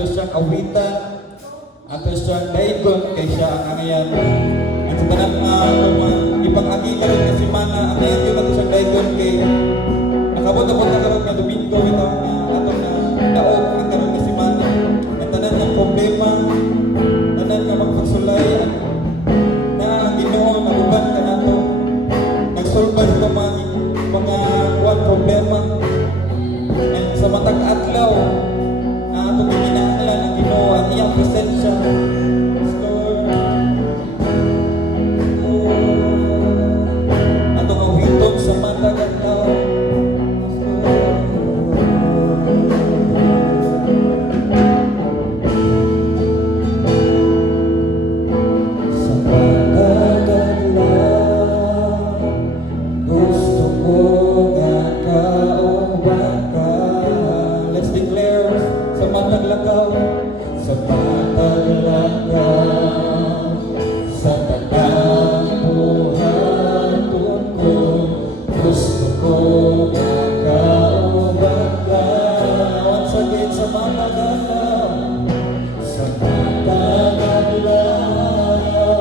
ato siyang awitan, ato siyang daigon, kay siya ang angayan. Ito tanan ipang-agi ka rin kasi mana, angayan yun ato siyang daigon, kay nakabot-abot na karoon nga Domingo, ito ang ato na daog, ang karoon kasi mana. Ang tanan ng problema, tanan nga magpagsulay, na Ginoo, naguban ka na ito, nagsulban ito mga kuwan problema. And sa matag adlaw, ato ginahanglan ang Ginoo ang iyang presensya. Ato nga hitog sa matag adlaw. Sa matag adlaw, gusto ko nga kauban ka. Let's declare sa matag lakaw, sa matag lakaw, sa tanang buhaton ko, gusto ko nga kauban ka. Once again, sa matag lakaw, sa matag lakaw,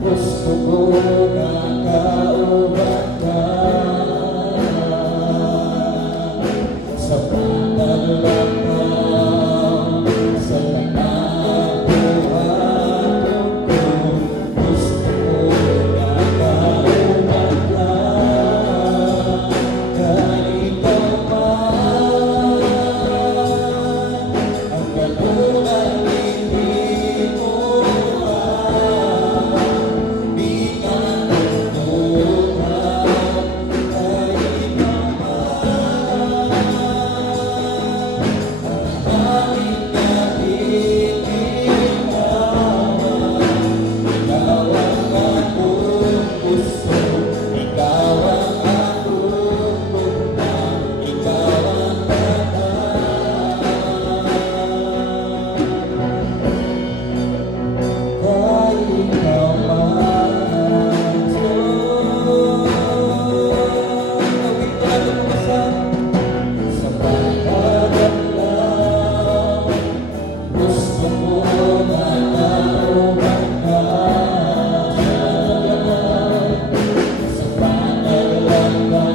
gusto ko nga kauban ka. Sa matag lakaw, sa tanang buhaton ko, gusto ko nga kauban ka. Kahit ikaw man ang katulad hindi mo di ka tutulad. Kahit ikaw man bakit ka binitawan? Ikaw ang akong gusto, ikaw ang akong lupang, ikaw ang kahit ikaw man. Awit na natin umasa. Sa matag adlaw, gusto ko nga kauban ka. Sa matag lakaw,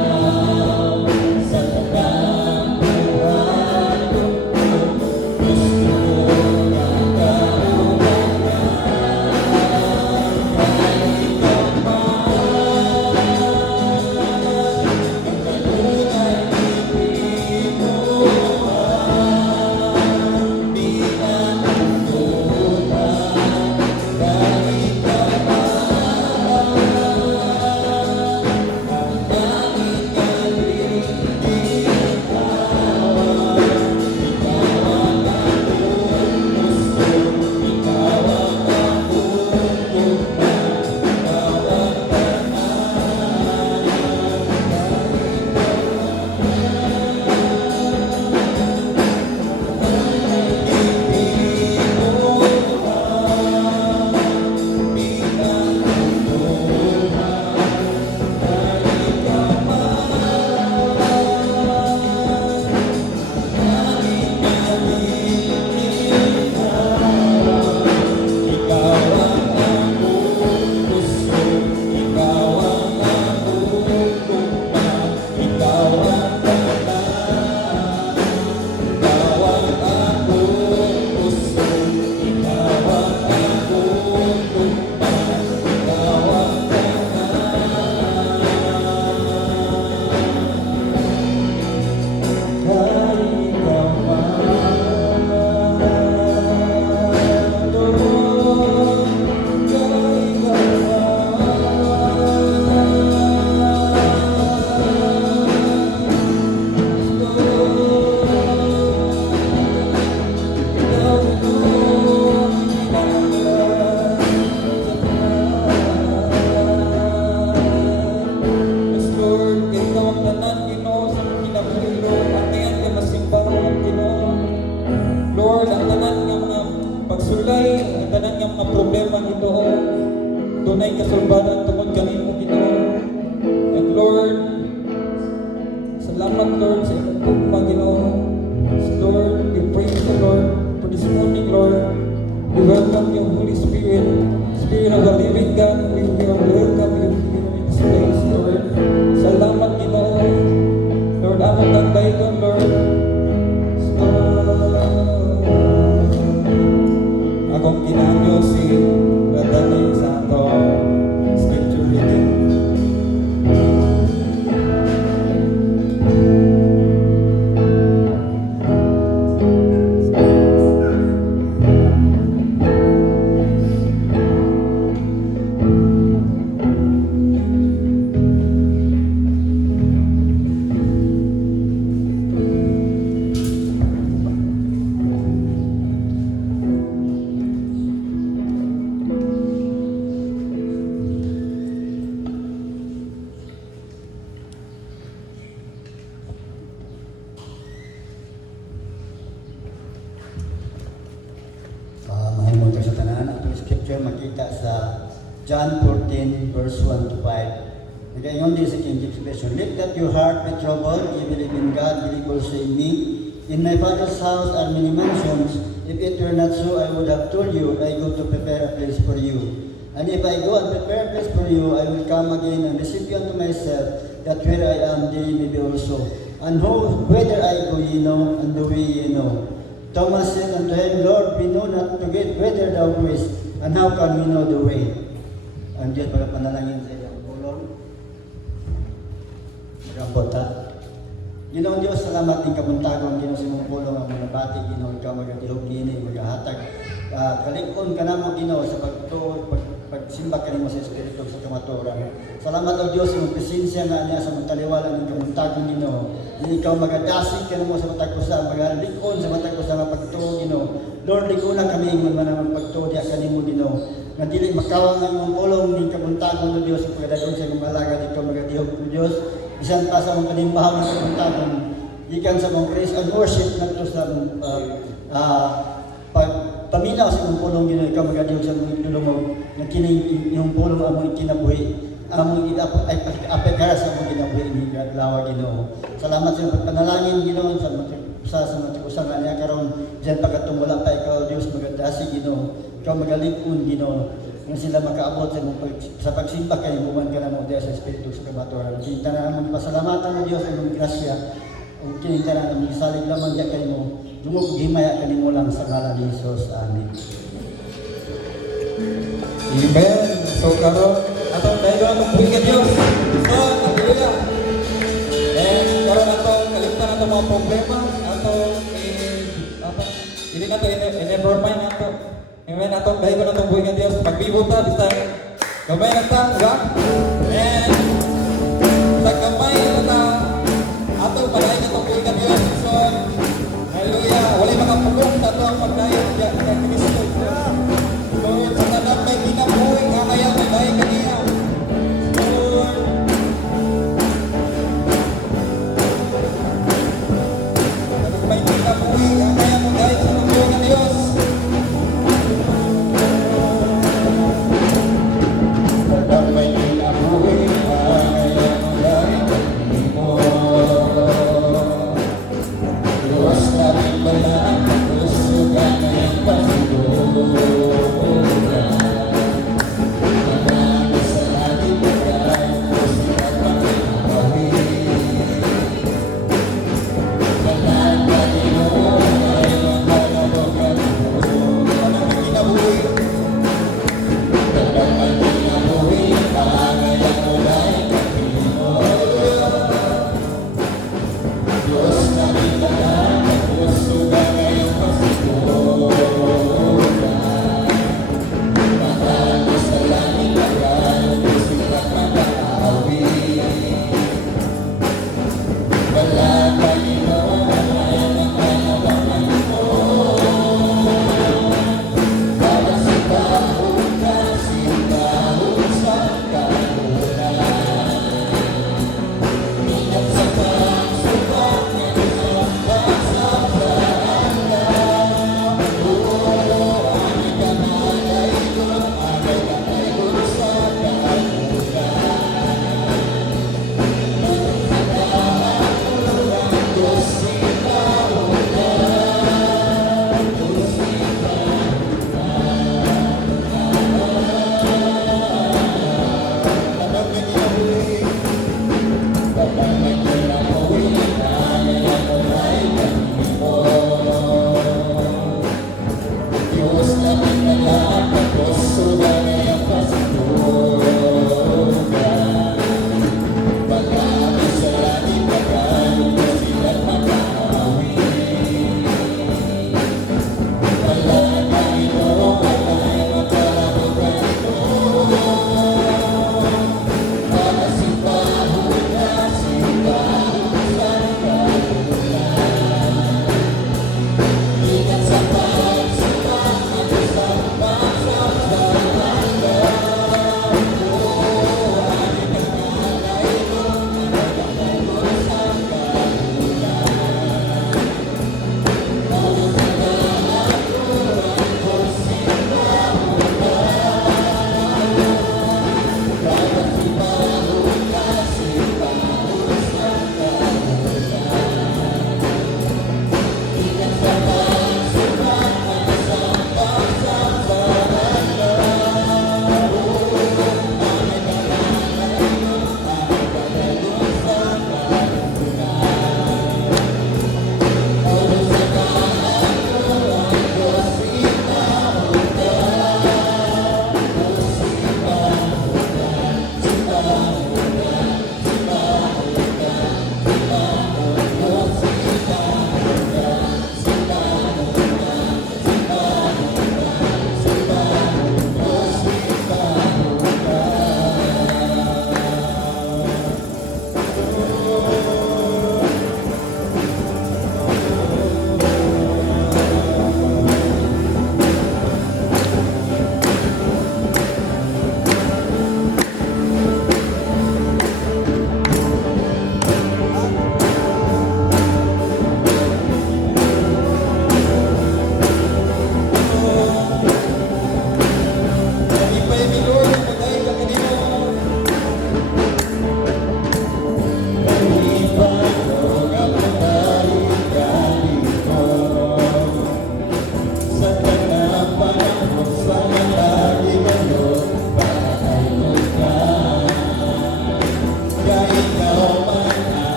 sa tanang buhaton ko, gusto ko nga kauban ka. Kahit ikaw man ang katulad hindi mo di ka tutulad. Kahit ikaw man bakit ka binitawan? Ikaw ang akong gusto, ikaw ang akong lupang, ikaw ang Yes, Lord, kay ikaw ang tanan, Ginoo, sa mga kinabuhi, Lord. Antayan ka masimba ron, Ginoo. Lord, ang tanan nga mga pagsulay, ang tanan nga mga problema, Ginoo, dunay kasulbadan tungod kanimo, Ginoo. And Lord, salamat, Lord, sa iyong tugma, Ginoo. So, Lord, we praise the Lord for scripture makita sa John 14 verse 1 to 5. Nagayon din sa King James Version, "Lift up your heart with trouble, ye believe in God, believe also in me. In my Father's house are many mansions. If it were not so, I would have told you, I go to prepare a place for you. And if I go and prepare a place for you, I will come again and receive you unto myself, that where I am, they may be also. And whither I go, ye know, and the way ye know." Thomas said unto him, "Lord, we know not to get whither thou goest, and how can we know the way?" Ang Diyos panalangin sa iyong pulong. Magambot ha. Ginoong Diyos, salamat din kamuntagon, Ginoong sa mong pulong ang mga bati, Ginoong ikaw magatilog gini, magahatag. Kalikon ka na mo, Ginoo, sa pagsimba ka mo sa Espiritu sa kamaturan. Salamat o Diyos, yung presensya nga niya sa mong taliwala ng kamuntagon, Ginoo. Ikaw magadasig ka na mo sa matag usa, magalikon sa matag usa nga pagtuo, Ginoo. Lord, likunan kami ng mga pagtuo diya kanimo, Ginoo. Nga dili makawang ang mong pulong ng kamuntagon o Diyos, pagkadayon sa mong malaga, ikaw magatihog o Diyos. Isang pa sa mong kanimbahan ng kamuntagon, ikan sa mong praise and worship na ito sa paminaw sa mong pulong, Ginoo, ikaw magatihog sa mong itulong mo, na kining yung pulong among kinabuhi, among apekara sa mong kinabuhi ni Gadlawa, Ginoo. Salamat sa iyong pagpanalangin, Ginoo, sa mga usang niya karon diyan pagkatumula pa ikaw, Diyos, magadasi, Ginoo. Ikaw magalikon, Ginoo, nga sila makaabot sa pagsimba kay buwan ka na mo diya sa Espiritu sa kamaturan. Kinta na among pasalamatan ng Diyos ang mong grasya, o kinta na among salig lamang diya kay mo, dumog himaya kanimo lang sa ngalan ni Jesus. Amen. Amen. So karon atong dayon atong buhi ka Dios. So, hallelujah. And karon atong kalimtan atong mga problema, atong hindi na to never mind nato. Amen. Atong dayon atong buhi ka Dios. Pagbibo ta bisan gamay na ta, diba? And sa gamay na atong palain atong buhi ka Dios. So, hallelujah. Wala makapugong sa atong pagdayon diya sa Kristo. So, sa tanang may kinabuhi nga kaya dahil kaniya. Lord, tanang may kinabuhi nga kaya mo dahil sa Panginoon ng Diyos. Tanang may kinabuhi nga kaya mo dahil kanimo. Diyos na rin balaan, Diyos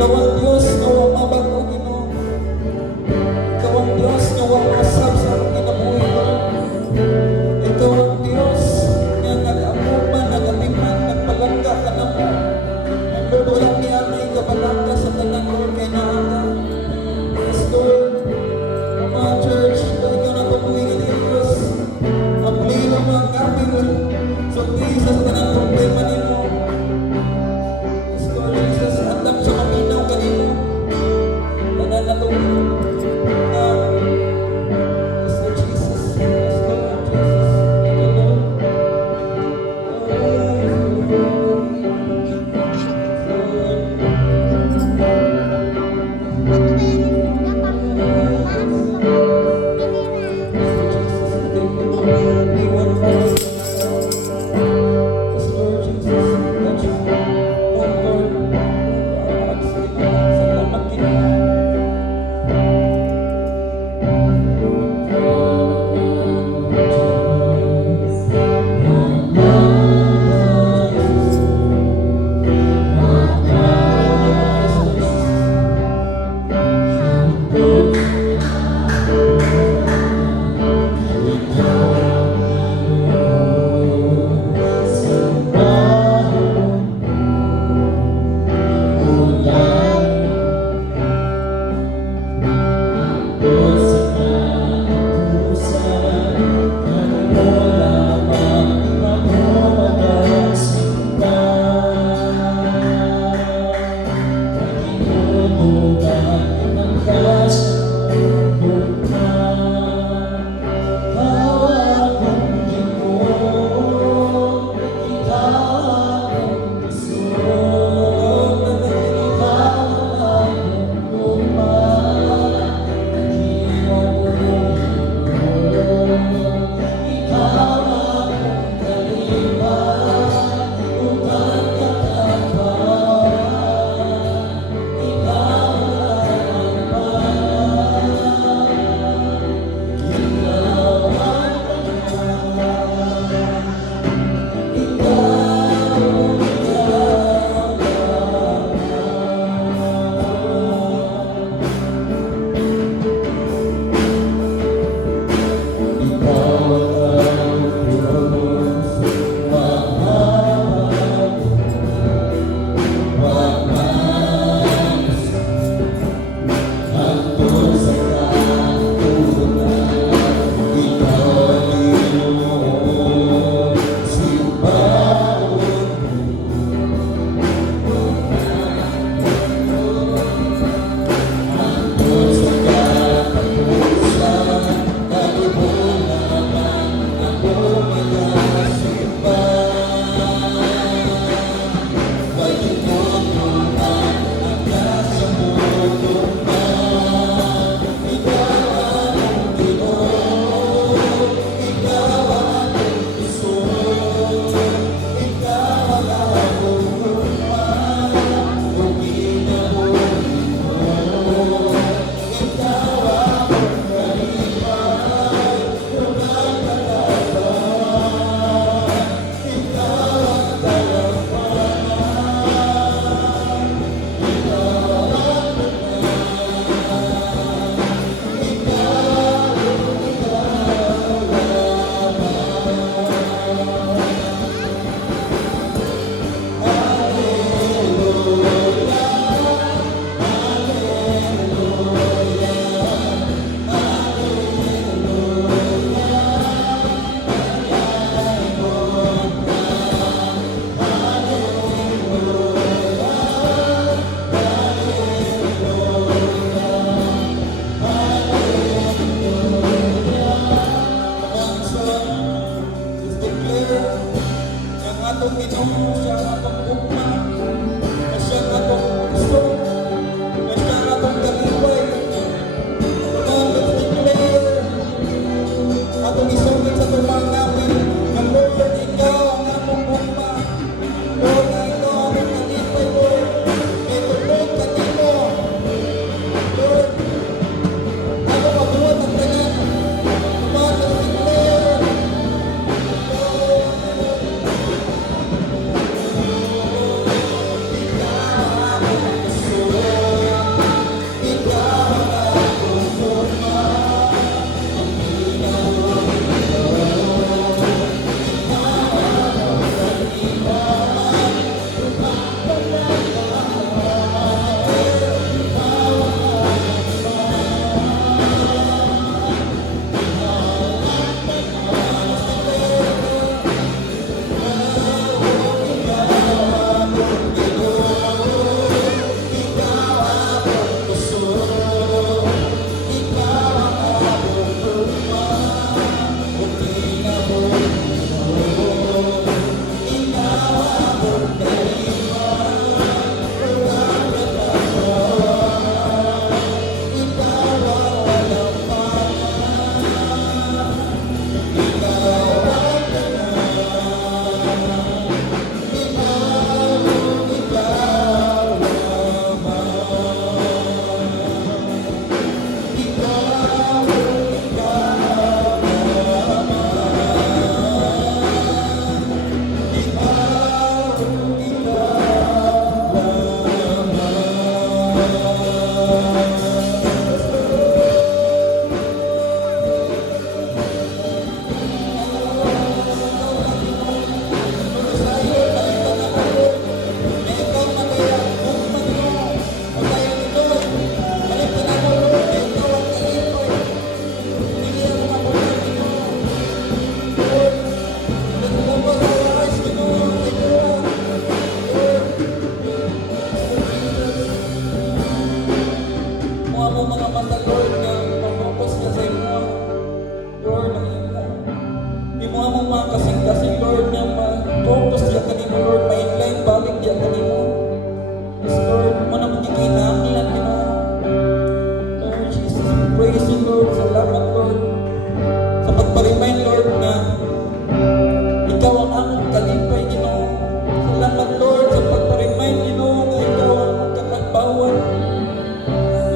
Ikaw ang Diyos na walang mabago, Ginoo. Ikaw ang Diyos na walang masab sa akong kinabuhi, Lord. Ikaw ang Diyos na nag-amuman, nag-amiman, nagpalangga ka na mo. Lord, walang niyanay ka palangga sa tanan, Lord, kay naaka. Yes, Lord. Ang mga church, Lord, ikaw na pabuhi ka din, Diyos. Ang lino mga kapil, so please, sa tanan problema ni mo. Yes, Lord Jesus, andam sa maminaw ka din mo. Tanan na itong yes, Lord Jesus. Yes, Lord Jesus. Thank you, Lord. Lord. mga mata, Lord, na mafocus ka sa imo. Lord, ang imo. Imo ang mga kasing-kasing, Lord, na ma-focus diya kanimo, Lord, ma-inline balik diya kanimo. Yes, Lord, mo na magiginamlan, Lord Jesus, we praise you, Lord. Salamat, Lord, sa pagpa-remind, Lord, na ikaw ang among kalipay, Ginoo. Salamat, Lord, sa pagpa-remind, Ginoo, na ikaw ang among katagbawan.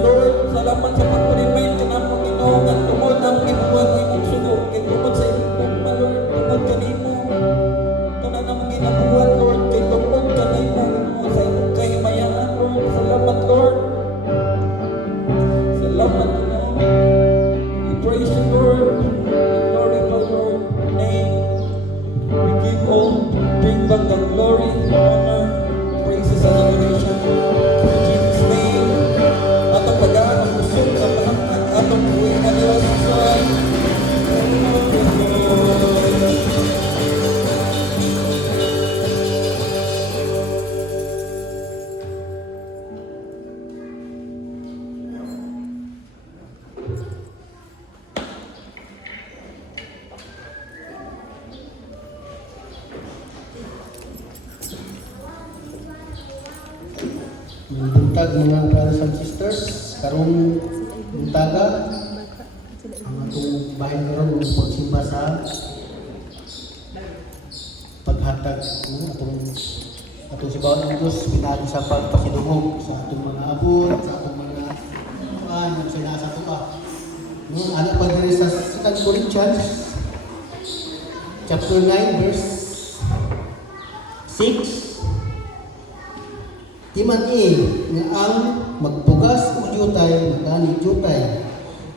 Lord, salamat sa pagpa-remind ka namin, Ginoo, na tungod ang kinuwan ay mong sugo, kay tungod sa imong pagma, Lord, tungod kanimo. Ito na namang ginabuhat, Lord, kay tungod kanimo, Ginoo, sa imong kahimayaan, Lord. Salamat, Lord. Salamat, Ginoo. We praise you, Lord. We glorify your name. We give all, bring back the glory, honor, praises, and adoration. In Jesus' name, atong tagaan ang busog sa panahon atong buhay na Diyos sa Buntag mga brothers and sisters, karong buntaga ang atong bahin karon ng pagsimba sa paghatag ng atong sibawan ng Diyos pinagi sa pagpasidungog sa atong mga abot, sa atong mga yung sinasa ito pa. Anak pa diri sa 2 Corinthians chapter 9 verse 6. Iman nga ang magbugas o jutay, mag-anig jutay.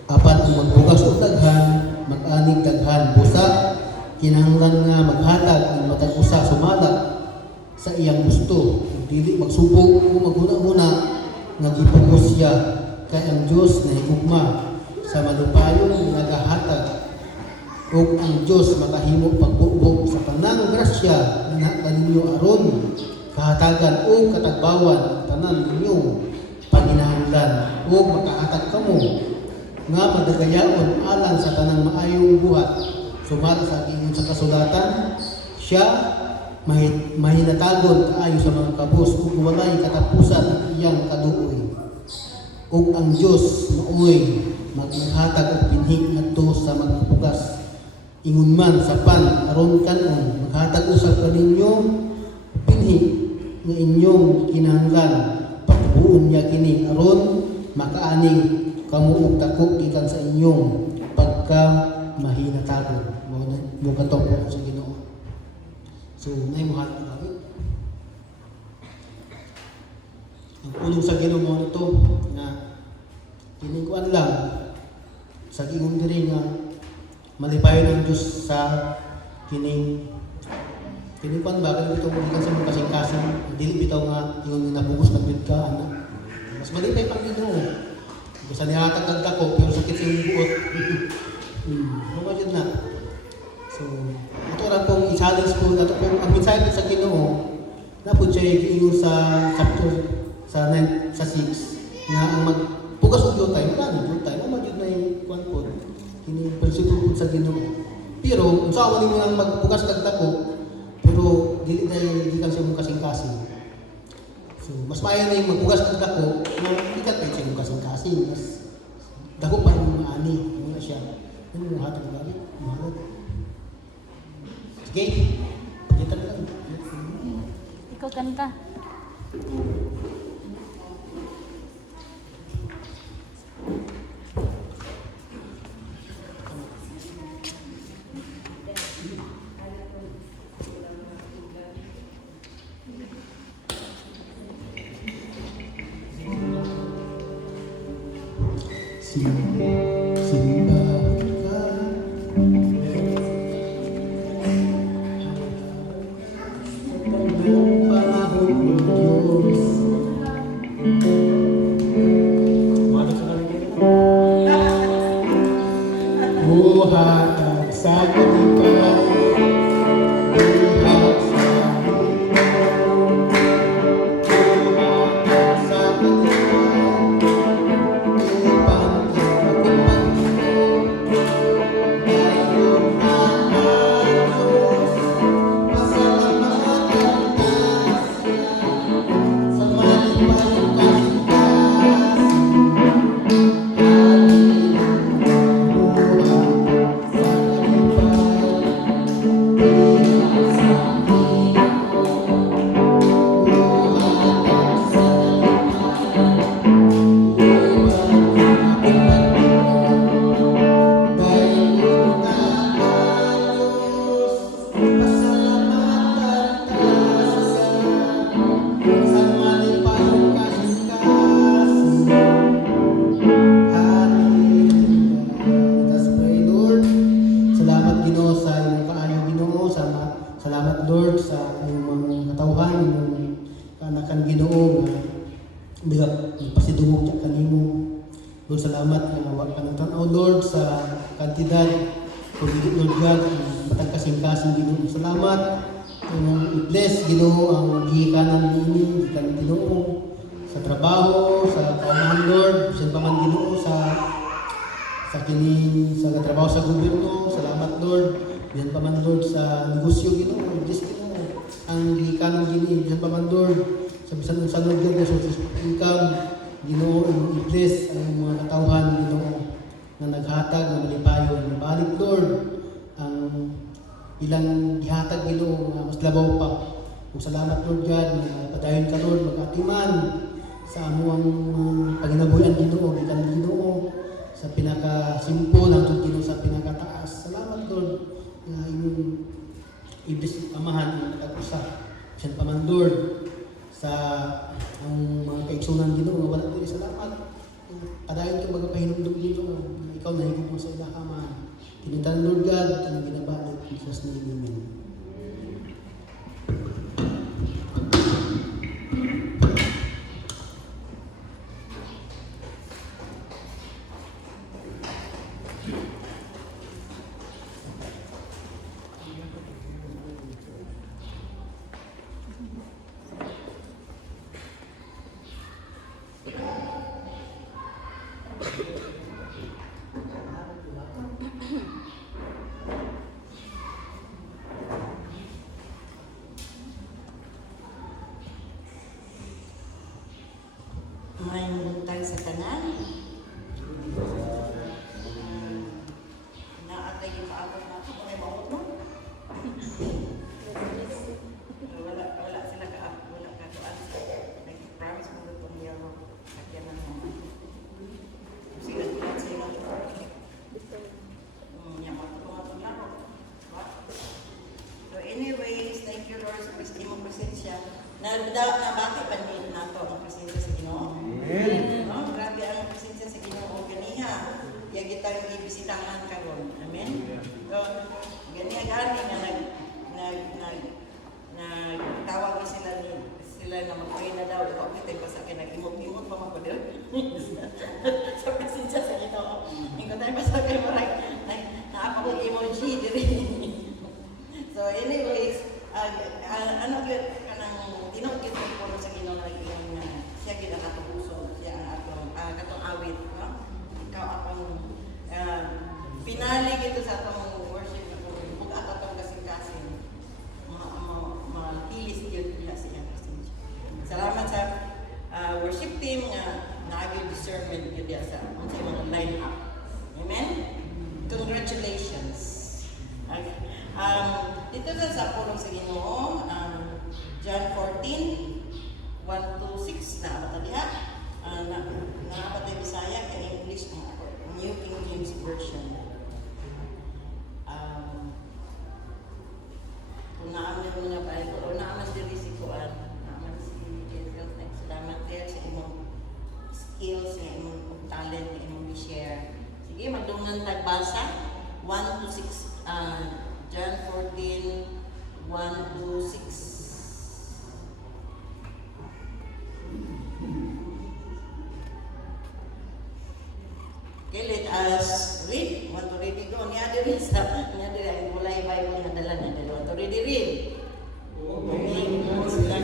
Apan ang magbugas o daghan, mag-anig daghan. Busa, kinahanglan nga maghatag ang matag usa sumalak sa iyang gusto. Dili magsubok o maguna-una nga gipugos siya kay ang Dios na higugma sa malupayon nga nagahatag. O ang Dios makahimo pagbubog sa panang grasya na kaninyo aron kahatagan o katagbawan tanan ninyo panginahanglan o makahatag kamo nga madagayaon alang sa tanang maayong buhat sumala sa ingon sa kasulatan siya mahinatagon kaayo sa mga kabus ug walay katapusan ang iyang kaduoy ug ang Dios maoy maghatag og pinhi ngadto sa magpugas ingon man sa pan aron kanon maghatag usab kaninyo pinhi nga inyong kinahanglan pagbuon niya kini aron makaaning kamo og dako gikan sa inyong pagka mahinatagon mo katong po sa Ginoo. So nay mahal namin ang pulong sa Ginoo mo nito na kinikuan lang sa ingon diri nga malipayon ang Dios sa kining pan ba kan bitaw mo sa mga kasing-kasing dili bitaw nga ingon nga nabugos pagbid ka ana mas malipay pang Ginoo basta nihatag kag dako pero sakit sa imong buot mo jud na so ato ra pong i-challenge ko ato pong ang mensahe sa Ginoo na pud siya giingon sa chapter sa 9 sa 6 nga ang magbugas og jutay wala ni jutay mo jud na kuan pod kini prinsipyo sa Ginoo pero unsa man nimo ang magbugas kag dako pero dili dahil gikan sa imong kasing-kasing. So, mas maayo na yung magbugas ng dako, na ikat kayo sa imong kasing-kasing. Mas dako pa yung maani. Muna siya. Ano yung hatag na balik? Mahalot. Sige. Dito lang. Ikaw kanta. Simbahan ka ng panahon ng Diyos. Buhat at sa katikay, buhat sa buhat at sa katikay, bigat pasidungog niya kanimo. Lord, salamat na wag ka ng tanaw, Lord, sa kantidad kung hindi, Lord God, ang batang kasing-kasing Ginoo. Salamat kung i-bless Ginoo ang gihikanan ninyo, gikan Ginoo sa trabaho, sa kaumahan, Lord, sa paman Ginoo sa kining sa trabaho sa gobyerno. Salamat, Lord. Diyan pa man, Lord, sa negosyo Ginoo, bless Ginoo ang gihikanan Ginoo. Diyan pa man, Lord, sa bisan ng sanod Lord, sa income Ginoo, i-bless ang mga katawhan Ginoo na naghatag ng malipayon. Balik, Lord, ang ilang gihatag Ginoo nga mas labaw pa. Kung salamat, Lord God, na padayon ka, Lord, mag-atiman sa amuang panginabuhian Ginoo, gikan Ginoo sa pinaka-simple hangtod Ginoo sa pinakataas. Salamat, Lord, na inyong i-bless amahan ang katag-usa. Siyan pa man, Lord, sa ang mga kaigsunan Ginoo, wala diri salamat. Padayon ka magapahinumdum Ginoo, na ikaw nahigit mo sa ilakaman. Kinitan, Lord God, ang ginabalik in Jesus' name, amen. May buntag sa tanan. Naatay yung paabot na ako. May maot mo? Wala sila ka-up. Wala ka-tuan. Nag-promise mo itong yaro. Sakyan ng mga. Sila. Yung matulungan laro. So anyways, thank you Lord sa mong presensya. Nabati pa din nato ang presensya sa Ginoo. No, grabe ang presensya sa Ginoo ganiha. Ya gitang ibisitahan karon. Amen. So ganiha gani nga tawag sila na mag-pray na daw. Ikaw kita pasakay nag-imot-imot pa man ko din. Sa presensya sa Ginoo. Ikaw tayo pasakay maray. Naapa ko emoji diri. So anyways, ano gyud kanang tinuod gyud ko sa Ginoo na siya gyud ang atong puso, siya ang atong awit, no? Ikaw akong pinali gito sa atong worship ug atong kasing-kasing matilis gyud niya siya. Salamat sa worship team nga naagay discernment gyud diya sa unsay mga line up. Amen. Congratulations. Okay. Dito sa pulong sa Ginoo, John 14, 1-6 na apa diha. Naapatay Bisaya kay English ang New King James Version. Kung naaman yung mga Bible, o naaman diri si Kuan, naaman si Jesus, salamat din sa imong skills, sa imong talent, sa imong i-share. Sige, magdungan tagbasa, 1-6, John 14, 1-6. Okay, let us read. Want to read it? Niya diri ang mulay Bible na dala niya. Want to read it? Amen. Sila.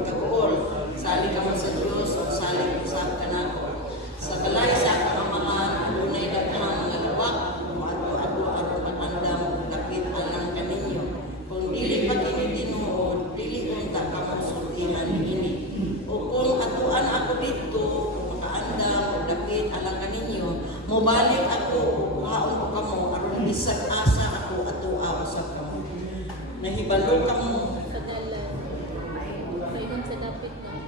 Kakuol. Sali ka mo sa Diyos o sali usap ka na ako. Sa balay sa kamamahan, unay daghang mga lawak, maadto-adto ang pag-andam, kapit alang kaninyo. Kung dili pa tinitinuod, dili unta ka mo sultihan ini. O kung atuan ako dito, dapit alang kaninyo, mobalik ako, kuhaon ko kamo, aron bisag asa ako atua usab kamo. Nahibalo kamo. Sa dalan. Pwedeng sa dapit na.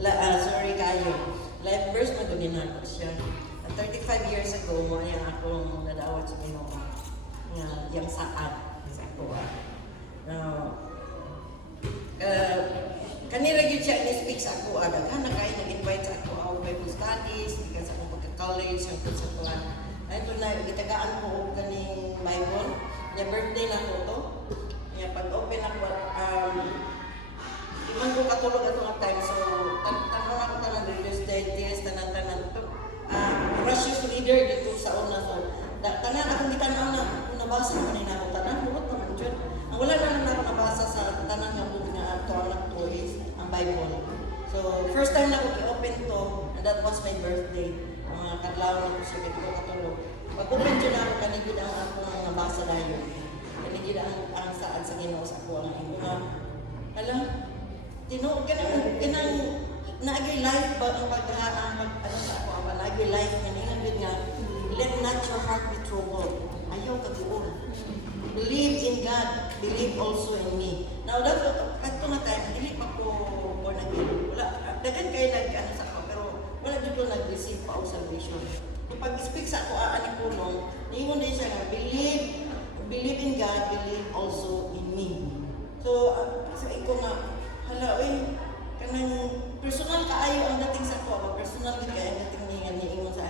sorry kayo. Life verse mo doon ako siya. 35 years ago mo yung akong nadawat sa Ginoo nga yung saad sa ako. Kanila gyud siya ni-speak sa ako daghan na kay nag-invite sa ako ang Bible studies because ako pagka-college ang sa kuan. Ay to na gitagaan ko og kaning Bible. Nya birthday na ko to. Nya pag-open ako iman ko katulog ato nga time so tanong ako tanan religious digest tanan to. Precious leader dito sa una to. Tanan akong gitanaw na nabasa ko ni nako tanan buot naman jud. Ang wala na ako nabasa sa tanan nga book nga ato anak ko is ang Bible. So first time na ko i-open to and that was my birthday. Mga kadlaw na ko siya dito katulog. Pag-open jud ako kanigid ang ako nga nabasa dayon. Kanigid ang saad sa Ginoo sa ako ang mga alam tinuod kanang naagay life ba ang ano sa ako ang naagay life nga ningad nga let not your heart be troubled. Ayaw ka doon. Believe in God, believe also in me. Now that ato nga time dili pa ko born again. Wala dagan kay ano sa ako pero wala jud ko nag-receive pa og salvation. Kung pag-speak sa ako ani pulong, ningon din siya nga believe in God, believe also in me. So iko nga hala oy kanang personal kaayo ang dating sa ako, personal gid kay ang dating ni ingon sa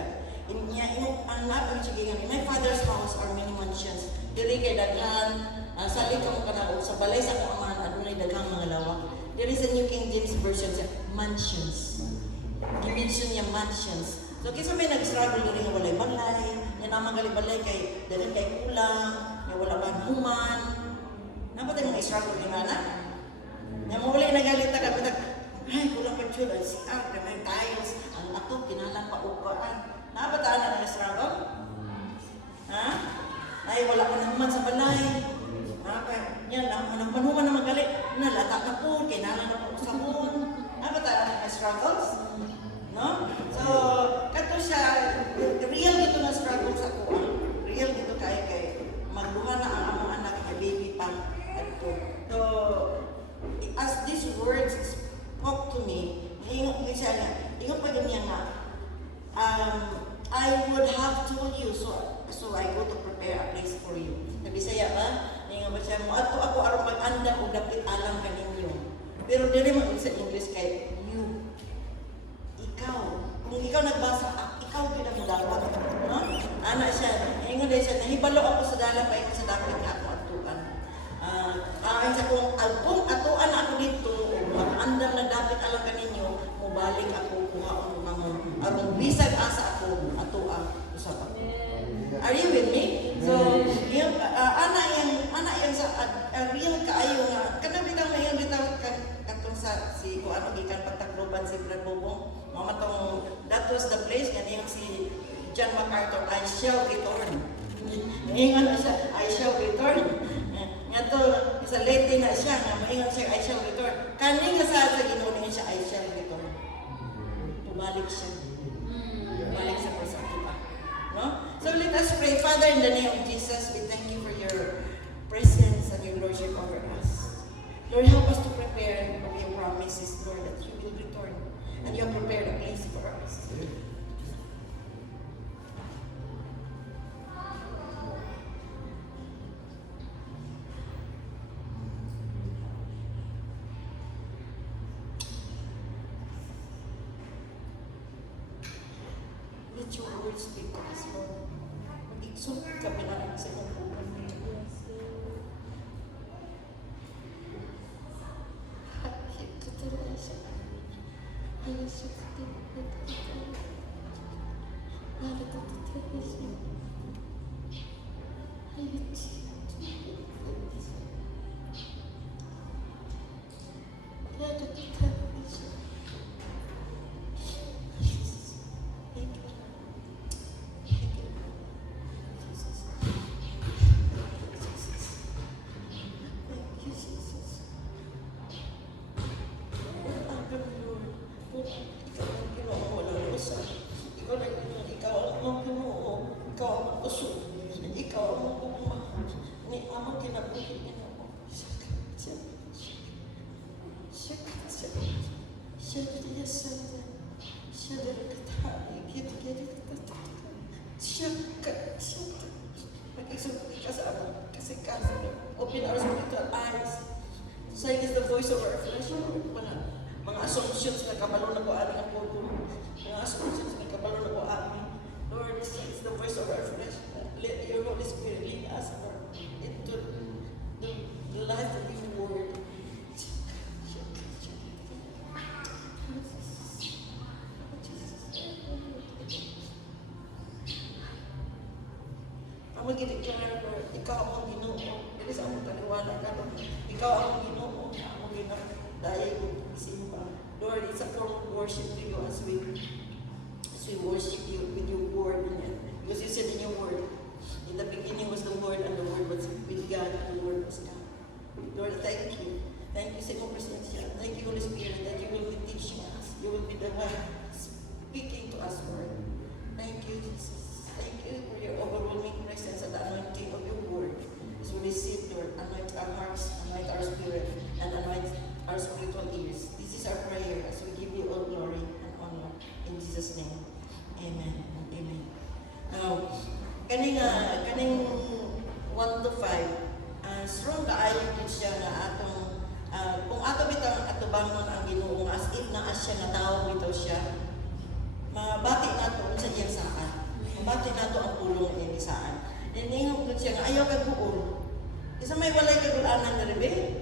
inya ang napon siya nga my father's house are many mansions. Dili kay daghan salit ka mo kana sa balay sa kaaman adunay daghang mga lawak. There is a New King James version sa mansions. Dimension niya mansions. So kisa may nag-struggle diri nga walay balay, nya naman gali balay kay daghan kay kulang, nya wala man human. Napatay mga struggle ni ana. Nya mo wala nagalit ka bitag ay kulang pa jud ay siya may tiles ang ato kinalang paupaan. Nabataan na ang struggle? Ha? Ay wala ka naman sa balay. Yan lang, manuman na magalit. Nalata na po, kailangan na po sa moon. Nabataan ang struggles? No? So, kato siya, real dito na struggle sa kuha. Real dito kay magbuha na ang among anak na baby pa. So, as these words spoke to me, ingon pa niya nga, I would have told you, so I go to prepare a place for you. Nabisaya ba? Ingon ba siya mo, ato ako aron mag-anda o dapit alam kaninyo. Pero dili man sa English kay you. Ikaw. Kung ikaw nagbasa, ikaw gyud ang dawat. No? Ana siya, ingon din siya, nahibalo ako sa dalan pa sa dapit nga ako atuan. Ang sa kung album atuan ako dito, mag-andam na dapit alam kaninyo, mubalik ako kuha ang mga aron bisag asa ako atuan usab ako. Are you with me? So, yung ana yang sa real kaayo nga kanang bitang mayon bitaw katong sa si ko ano gikan pagtakloban si Brad Bobong. Mama tong that was the place nga si John MacArthur, I shall return. Ingon na siya, I shall return. Nga to, sa late na siya, nga maingon siya, I shall return. Kani nga sa Ginoo niya siya, I shall return. Pumalik siya. Pumalik siya po sa atin. No? So let us pray. Father, in the name of Jesus, we thank you for your presence and your lordship over us. Lord, help us to prepare for your promises, Lord, that you will return. And you have prepared a place for us. Let your words speak to us, Lord. Mag-iksot kami na sa iyong buwan. Ikaw ang puso. Ikaw ang puso. Ni amang kinabuhi niya. Open our spiritual eyes. Silence the voice of our flesh. Mga assumptions na kabalo na po amin ang puto. Mga assumptions na kabalo na po amin. Lord, silence the voice of our flesh. Let your Holy Spirit lead us, Lord, into the life of your word. Ang mag-declare, Lord, ikaw ang Ginoo. Dili sa among kaliwala ka, Lord. Ikaw ang Ginoo. Ang Ginoo. Dahil isimba. Lord, it's a form of worship to you as we worship you with your word. Because you said in your word, in the beginning was the word, and the word was with God, and the word was God. Lord, thank you. Thank you, Saint Presensya. Thank you, Holy Spirit, that you will be teaching us. You will be the one speaking to us, Lord. Thank you, Jesus. Thank you for your overwhelming presence and the anointing of your word. As we receive, Lord, anoint our hearts, anoint our spirit, and anoint our spiritual ears. This is our prayer as we give you all glory and honor. In Jesus' name, amen and amen. Kaning 1 to 5, strong kaayo din siya nga atong, kung ato bitang atubangon ang Ginoo as if na siya nga tao bitaw siya, mabati nato sa iyang saan. Mabati nato ang pulong niya ni saan. Niningog ko siya nga ayaw kagbuol. Isa may walay kagulanan na rin.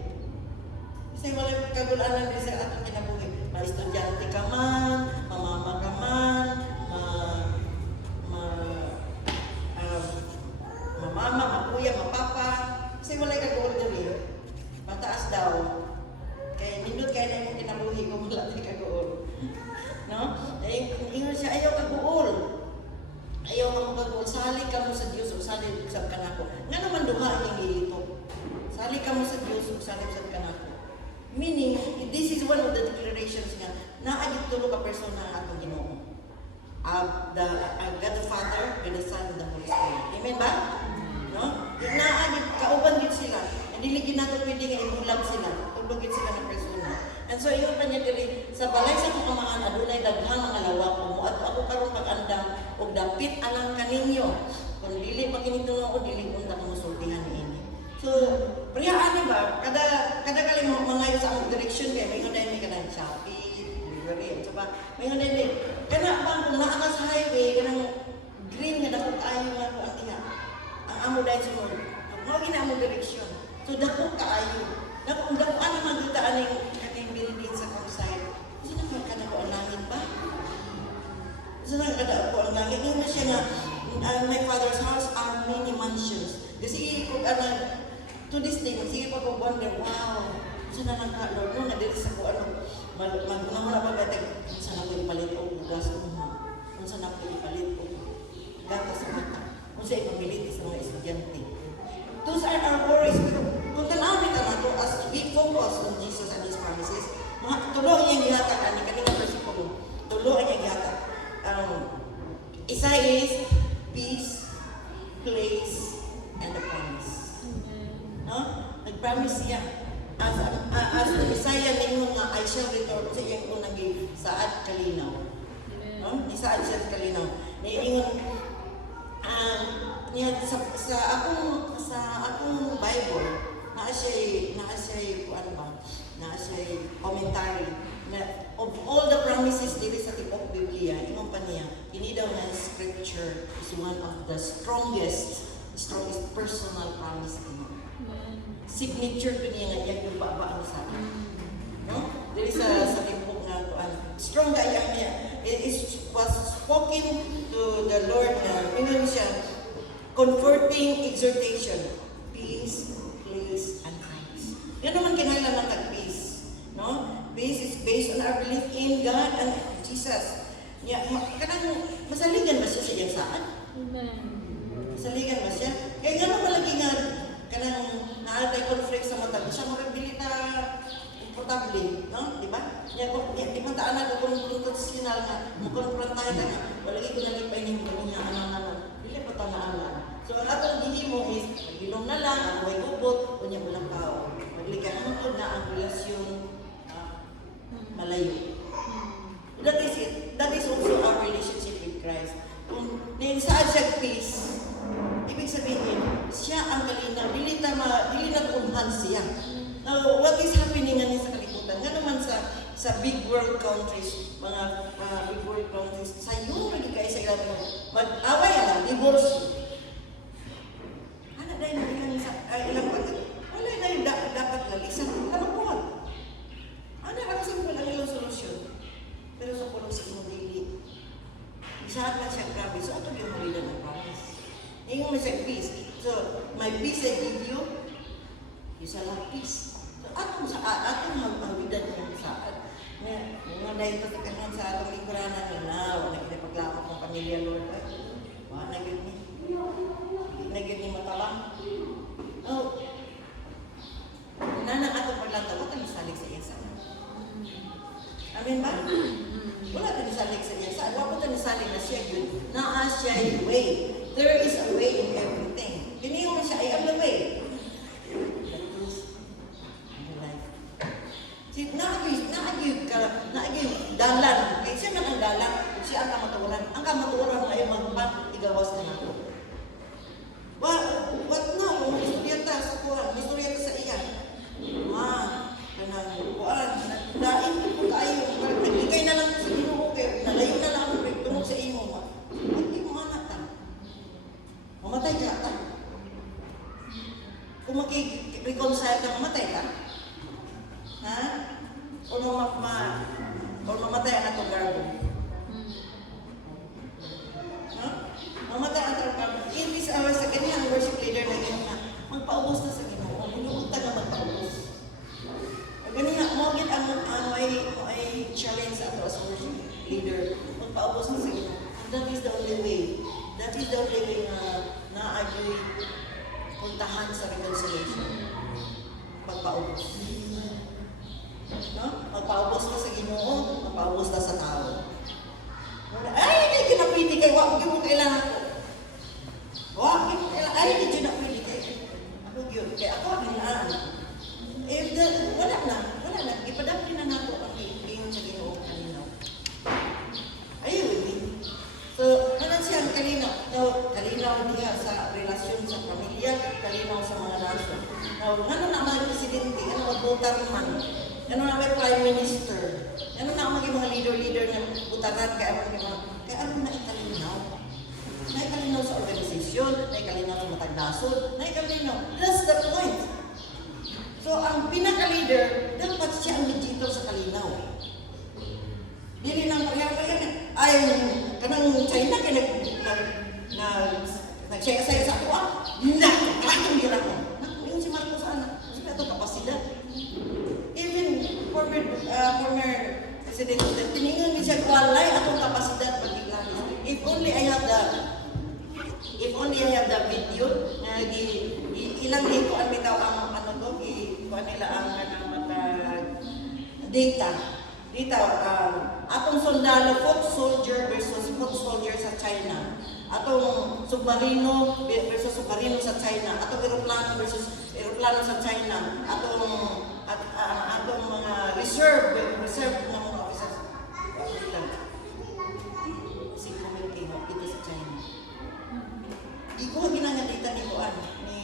Isa walay kagulanan din sa atong kinabuhi. Ma-estudyante ka man, mamama ka man, mamama, makuya, mapapa. Isa walay kagul diri. Mataas daw. Kaya nindot kaya na yung kinabuhi ko wala di kagul. No? Ingon siya ayaw kagul. Ayaw ka magagol, sali ka mo sa Diyos o sali sa kanako. Nga naman duha ang ito. Sali ka mo sa Diyos o sali sa kanako. Meaning, this is one of the declarations nga, naagit tulo ka persona ang atong Ginoo. God the Father, God the Son, and the Holy Spirit. Amen ba? No? Naagit, kauban din sila. Hindi natin pwede nga ibulag sila. Tulogin sila ng persona. And so, yun pa niya dili, sa balay sa kong amahan, adunay daghang ang alawak mo at ako karon pag-andam og dapit alang kaninyo. Kung dili pa kinituno o dili unta ko musultihan niini. So, priya ani ba? Kada kali mo mangayo sa among direction kay may hunday ni kanang Shopee, delivery, at ba? May hunday ni kana ba kung naa ka sa highway kanang green nga dako kaayo nga ko ang tinga. Ang amo dai sunod. Mao gina among direction. So dako kaayo. Dako ano man kita aning building sa campsite. Sino man ka na ko ang langit ba? Sino man kada ko ang langit? Hindi na siya nga, my father's house are many mansions. Kasi kung to this day, sige pa ko wonder, wow, saan na lang ka, Lord, na dito sa ko, magmamura pa batag, saan na ko ipalit o bugas ko, kung saan na ko ipalit o gata sa mata, kung saan ipamiliti sa mga estudyante. Those are our worries. Kung tanawin ka na to, as we focus on Jesus and His promises, mga tulong niyang gihatag, kanina versikulo, tulong niyang gihatag. Isa is peace, place, and the promise. No? Nag-promise siya. As the Messiah ningon nga, I shall return sa iyang unang saad kalinaw. No? Isaad siya sa kalinaw. Ingon, sa akong Bible, naa siya commentary na of all the promises dito sa tipok Biblia, ingon pa niya, ini daw na scripture is one of the strongest personal promise niya. Signature ko niya nga yan yung babaan sa akin. No? Dili sa tipok nga kuan. Strong kaya niya. It was spoken to the Lord na ingon siya, comforting exhortation, peace, place, and kindness. Yan naman kinahanglan ng peace. No? Peace is based on our belief in God and Jesus. Kanang masaligan ba siya sa iyang saan? Masaligan ba siya? Kaya nga naman lagi nga, kanang naatay conflict sa mata, siya magbilita komportable, no? Di ba? Di ba taan na kung konstitutional nga, mukonfrontahin na nga, walagi ko nalipay ng niya, dili pa tanaanan. So, ang atong gihimo is, magilong na lang, ang way gubot, kunya mo lang tao. Magligahan ko na ang relasyon malayo. Christ. Kung niinsaad siya peace, ibig sabihin, siya ang kalinaw, dili na umhan siya. Now, what is happening nga sa kalibutan? Nga naman sa big world countries, mga big world countries, sa iyo, nagigay sa ilang mag-away lang, divorce. Ano dahil na ilang wala na yung dapat lalisan. Lamang buwan. Ano ang simple ang ilang solusyon? Pero sa pulong sa imong dili, isahat lang siya grabe. So, ito yung halida ng promise. Ngayon may siya peace. So, my peace I give you, you shall have peace. So, atong halida niya saad. Mga dahil ito sa atong lingkuranan na wala kinapaglaman ng pamilya, Lord. Wala na yun niya. Hindi na yun niya matalang. Oh, nanang atong paglantaw, wala misalig sa iya sana. Amen ba? Wala tayo nisalig sa iya sana. Wala tayo nisalig na siya yun. Naa siya yung way. There is a way in everything. Tiniyong siya, I am the way. The truth and the life. See, naagay dalan. Kaya siya man ang dalan. Siya ang kamaturan. Ang kamaturan ay magpag-igawas na nato. What na? Kung istoryata sa kuhan, istoryata sa iya. Kanang kuhan. Daing ko kayo. Nagbigay na lang sa Ginoo kayo. Nalayo na lang ang tungkol sa imo. Hindi mo anak ta. Mamatay ka ta. Kung mag-reconcile ka, mamatay ka. Ha? O mamatay ang atong garbo. Ha? Mamatay ang atong garbo. In this hour, sa kanyang worship leader na yun na, magpaubos na sa Ginoo. Inuunta na magpaubos. Ganyan, mawagin ang may challenge sa ato as worship leader. Magpaubos na sa Ginoo. That is the only way. That is the only way na ayoy puntahan sa reconciliation. Magpaubos. No? Magpaubos na sa Ginoo, magpaubos na sa tao. Ay, hindi kinapwede kayo. Huwag mo kailangan ko. Ay, hindi kinapwede kayo. Ako yun. Kaya ako ang hinaan. Wala na. Ipadapin na nato ang iingon sa Ginoo kalinaw. Ayun, hindi. So, kanan siya ang kalinaw. Kalinaw niya sa relasyon sa pamilya, kalinaw sa mga nasyon. Now, ano na mga presidente, ano mga voter man, ano na may prime minister, ano na mga leader na butaran, kaya ano na ikalinaw. Na ikalinaw sa organisasyon, na ikalinaw sa matagdason, na ikalinaw. That's the point. So, ang pinaka-leader, dapat siya ang mediator sa kalinaw. Dili nang pagyapayan, ay, kanang China, kaya nag-share sa ako, nakakatong yun ako. Yung si Marcos, kasi ito kapasidad. Even former President, tiningan niya siya, walay atong kapasidad pag-iklari. If only I have the video, na ilang dito ang bitaw ang kuha nila ang data. Atong sundalo, foot soldier versus foot soldier sa China. Atong submarino versus submarino sa China. Atong eroplano versus eroplano sa China. Atong mga reserve ng mga officers. Si Community dito sa China. Iko ginangalita ni Juan, ni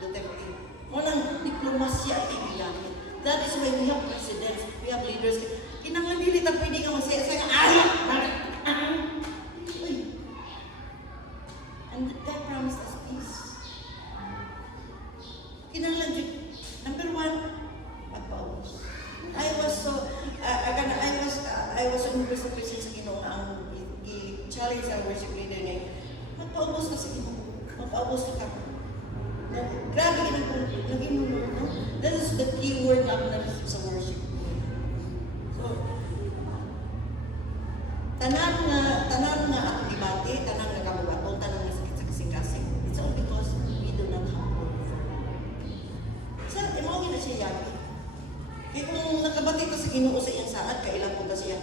Duterte. Walang diplomasya ay ginamit. That is why we have presidents, we have leaders. Kinangalili na pwede nga masaya-saya. And God promised us peace. Kinangalili. Number one, magpaubos. I was so impressed sa Ginoo ang i-challenge ang worship leader na magpaubos na sa Ginoo. Magpaubos na ka. Grabe naging Lord, no? That is the key word na sa worship. So, tanan nga atong debate, tanan nga kabugaton, tanan nga sakit sa kasing-kasing. It's all because we do not humble before God. Sir, imawin na siya yagi. Kaya kung nakabati ka sa Ginoo sa iyang saad, kailan po ka siya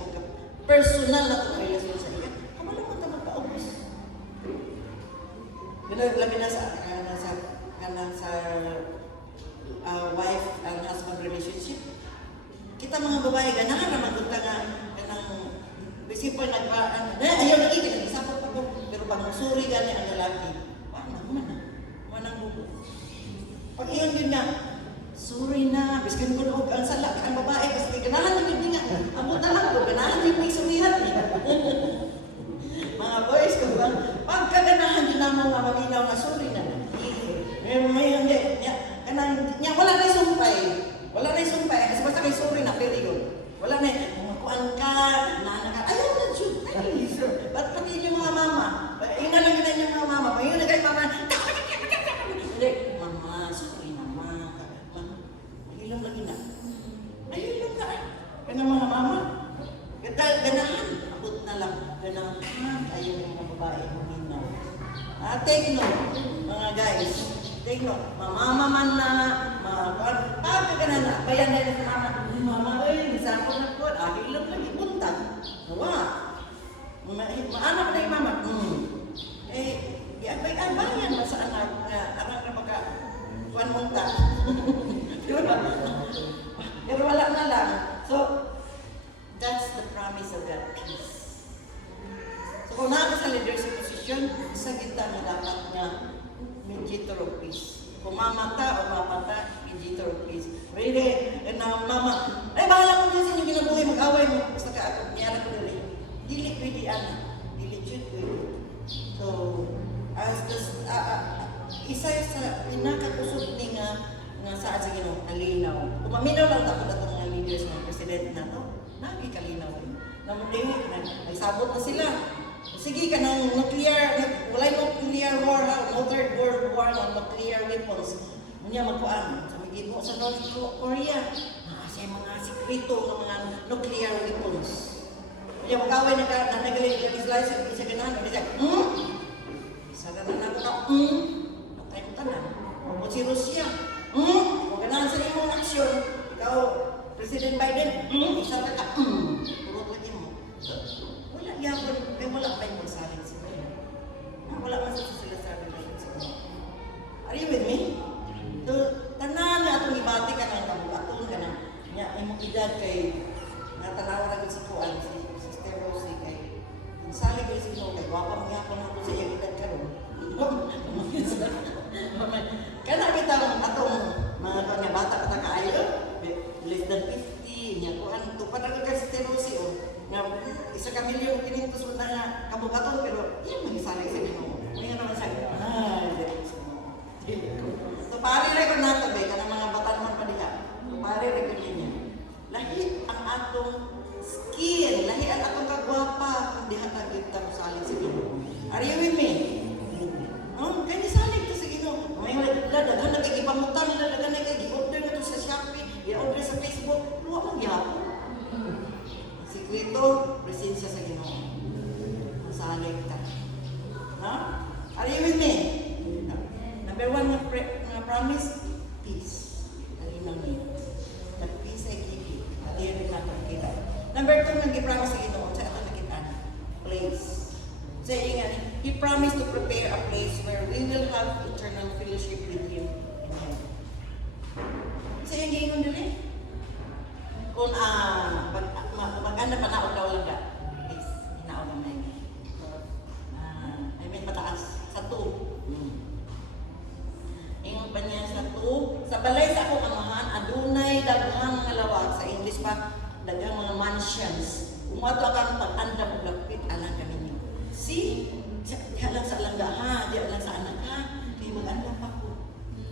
personal na itong relasyon sa iya, kamala mo ito magpaubos. Labi na sa wife and husband relationship. Kita mga babae, ganahan naman kung taga, kanang, simple ayaw na nasuri gani ang lalaki. Manang bubo. Pag iyon yun nga, sorry na, biskan ko noog ang sala, ang babae, kasi ganahan yun nga, amot na lang ko, ganahan yun may sumihan eh. Mga boys, kung ba, pagkaganahan din naman nga malinaw na sorry na, may hindi, niya, wala na sumpay, kasi basta may sorry na, period. Wala na, kumaan ka, nanaka, ayaw na, shoot, ba't pati yung mga mama, yun na lang yun yung mga mama, yun na kayo mama, hindi, mama, sorry na, mama, ilang lagi na, ayun lang na, kaya mga mama, ganahan, abot na lang, ganahan, ayaw yung mga babae, huminaw. Take note, mga guys, take note, mamama man na, pagkaganan na, bayan na yung mama, nisako na po, ilang lagi, buntag, nawa, maanak na yung mama, bayan na sa anak na baka, kuwan munta, pero wala na lang, so, that's the promise of that peace. So kung nakaka sa leadership position, sa kita na dapat nga mediator of peace. Kung mamata o mamata, mediator of peace. Really, na mama, bahala mo din sa inyong ginabuhay, mag-away mo, basta ka ako, niyara ko dali. Dili pwede ana, dili jud pwede. So, as this, isa sa pinakakusog ni nga saan sa Ginoo, kalinaw. Kung maminaw lang tapos itong mga leaders ng presidente na to, kalinaw. Nagsabot na sila. Sige ka ng nuclear, wala yung nuclear war, no third world war, no nuclear weapons. Munya magkuan, sa magiging mo sa North Korea, sa mga sikreto ng mga nuclear weapons. Munya mag-away na nagaling legislation, isa ganahan, isa, isa ganahan ako na, patay mo tanan. O si Russia, o ganahan sa imong aksyon, ikaw, President Biden, isa ka, purot lagi mo. Wala yapon, may wala pa yung magsaling sila. Wala man sa sila sabi na yun sa mga. Are you with me? So, tanan na itong ibati ka ng kabukaton ka na. Imong edad kay, natanawa na si Kuan, si Sister Rosie, kay, saling kayo si Mo, kay wapang nga po na sa iyong edad ka ron. Kana kita atong mga bata ka kaayo, less than 50, niya kuan tupad ang ka si Rosie o nga isa ka milyon kinintos na nga kabukaton pero yan mag-isali sa Ginoo. Ngayon naman sa so pare record nato ba kana mga batan pa diha. Pare record niya. Lahi ang atong skill, lahi ang atong kagwapa kung diha ta kita salig sa Ginoo. Are you with me? Kaya salig to sa Ginoo. May daghan na kay ipamutan, daghan na kay i-order na to sa Shopee, i-order sa Facebook, luwa man gyapon. Sikreto, presensya sa Ginoo. Salig ka. No? Are you with me? Number one na promise, peace. Alinaw niyo. That peace ay kiki. At yun rin natin kita. Number two, nag-promise sa Ginoo, sa ato nakita, place. Saying nga, He promised to prepare a place where we will have eternal fellowship with Him in heaven. Saying nga yun din kung mag-anda pa naog daw lang ka, please, hinaog lang na yun. I mean, mataas, sa 2. Ingon pa niya sa 2, sa balay sa akong amahan, adunay daghang mga lawag, sa English pa, daghang mga mansions. Umato kang pag-anda mo lapit, alang ka ninyo. See? Diyan lang sa alangga ha, diyan lang sa anak ha, kaya mag-anda pa ko.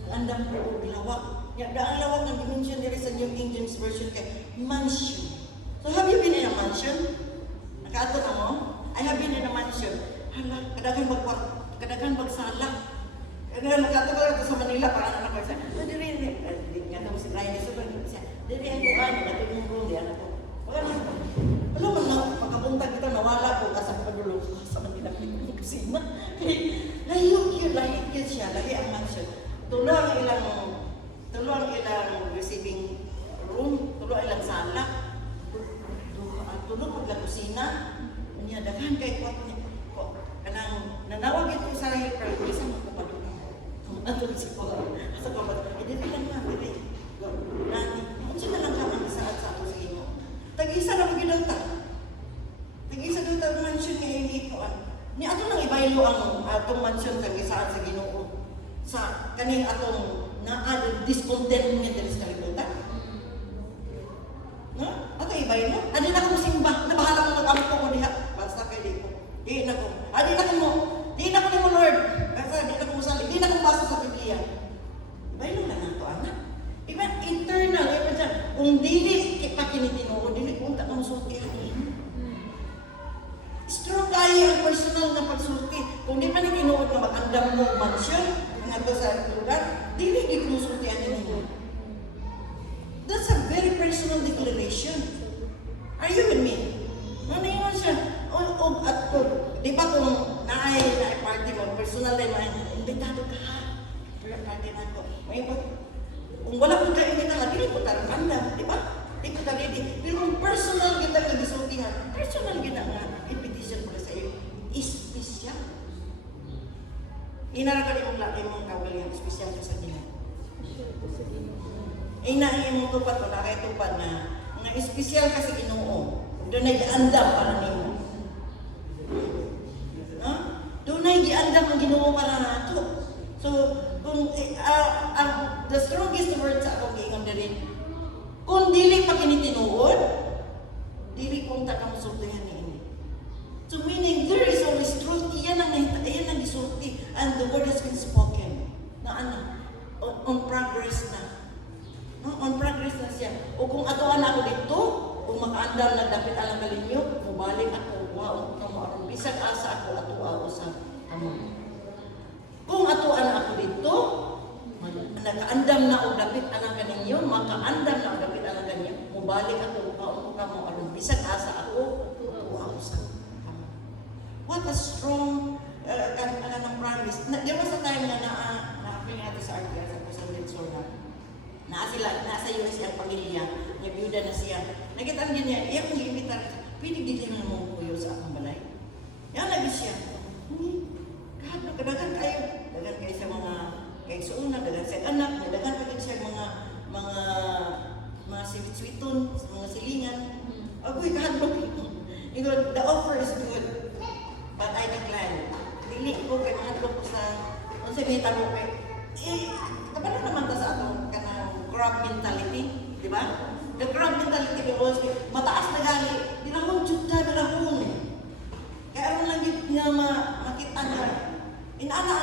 Mag-anda po, lawag. Ang lawag ng dimension nila sa New King James Version kay mansion. So have you been in a mansion? Nakaato ka mo? I have been in a mansion. Hala, kadagan magsala. Kadagan magkaato ka sa Manila, para anak ko siya. Diri, nga daw si Ryan, diri ang buwan, natin yung room, di anak ko. Alam mo na, pagkapunta kita, nawala ko kasang padulog sa Manila, kusina. Lahiyok yun siya, lahi ang mansion. Tulo ang ilang receiving room, tulo ang ilang sala, tulo ang ilang kusina, niya daghan kay kwarto niya. Kanang nanawag ito sa helper, isa mo ko pa doon. Atong si ko. Sa ko ba? Dili lang na, dili. Nani, unsa na lang ka ang isaad sa ato sa imo. Tag-isa na magidaw ta. Tag-isa daw ta mansion nga ini ko. Ni ato nang ibayad ibayo ang atong mansyon sa gisaan sa Ginoo. Sa kaning atong naa discontentment diri sa kalibutan. No? Ato ibayo no? Adi na ko simba, nabahala ko mag-ampo ko diha. Basta kay di ko. Di na ko. Adi na ko mo. Di na ko ni mo Lord. Basta di na ko musali. Di na ko basa sa Biblia. Ibayo na nato anak. Iba internal, iba siya. Kung dili kita kinitinuod, dili kung ta kang sultihan niya. Strong kayo ang personal na pagsulti. Kung di pa ni tinuod na mag-andam mo mansyon, nga to sa lugar, dili di kung sultihan niya. That's a very personal declaration. Are you with me? Nanayon siya, at ko, di ba kung naay party mo, personal din mo, imbitado ka ha. Pero party na ko, may kung wala ko kayo kita, dili ko tarang andam, di ba? Di ko tarang ready. Pero kung personal kita nga gisultihan, personal kita nga, invitation ko sa iyo, espesyal. Inarakan imong laki mong kagalingan, espesyal ka sa Ginoo. Inaay mong tupad o nakitupad na nga espesyal ka sa Ginoo. Doon ay giandam para nimo. No? Doon ay giandam ang Ginoo para nato. So, kung the strongest word sa akong giingon diri, kung dili pa kinitinuod, dili kong takang sultihan niini. So meaning there is always truth. Iyan ang gisulti, and the word has been spoken. Na ano, on progress na. No? On progress na siya. O kung atuan ako dito, kung makaandam na dapat alang kalinyo, mubalik ako, wow, aron bisag asa ako, atua ako sa amo. Kung atuan ako dito, nakaandam na o dapat alang kaninyo, makaandam na o dapat alang kaninyo, mubalik ako, wow, kamo, aron bisag asa ako, atua ako sa amo. What a strong ng promise. Di ba sa time na na-apply natin sa RTS ako sa Litsura, nasa US ang pamilya, may biyuda na siya. Nakita niya niya, iya kong iimbita, pwede dito na mo kuyo sa akong balay. Yan lagi siya. Kahit nagkadagan kayo, dagan kayo sa mga kaigsuunan, dagan sa anak, dagan kayo sa mga sweet-sweeton, sa mga silingan. Agoy, kahit mo. The offer is good, but I decline. Dili ko kay mga ko sa, kung sabihin mo kay, kapag naman ta sa atong kanang crab mentality, di ba? The crab mentality because mataas na gali, dinahon juta, dinahon. Kaya aron lang yun na makita na, inaana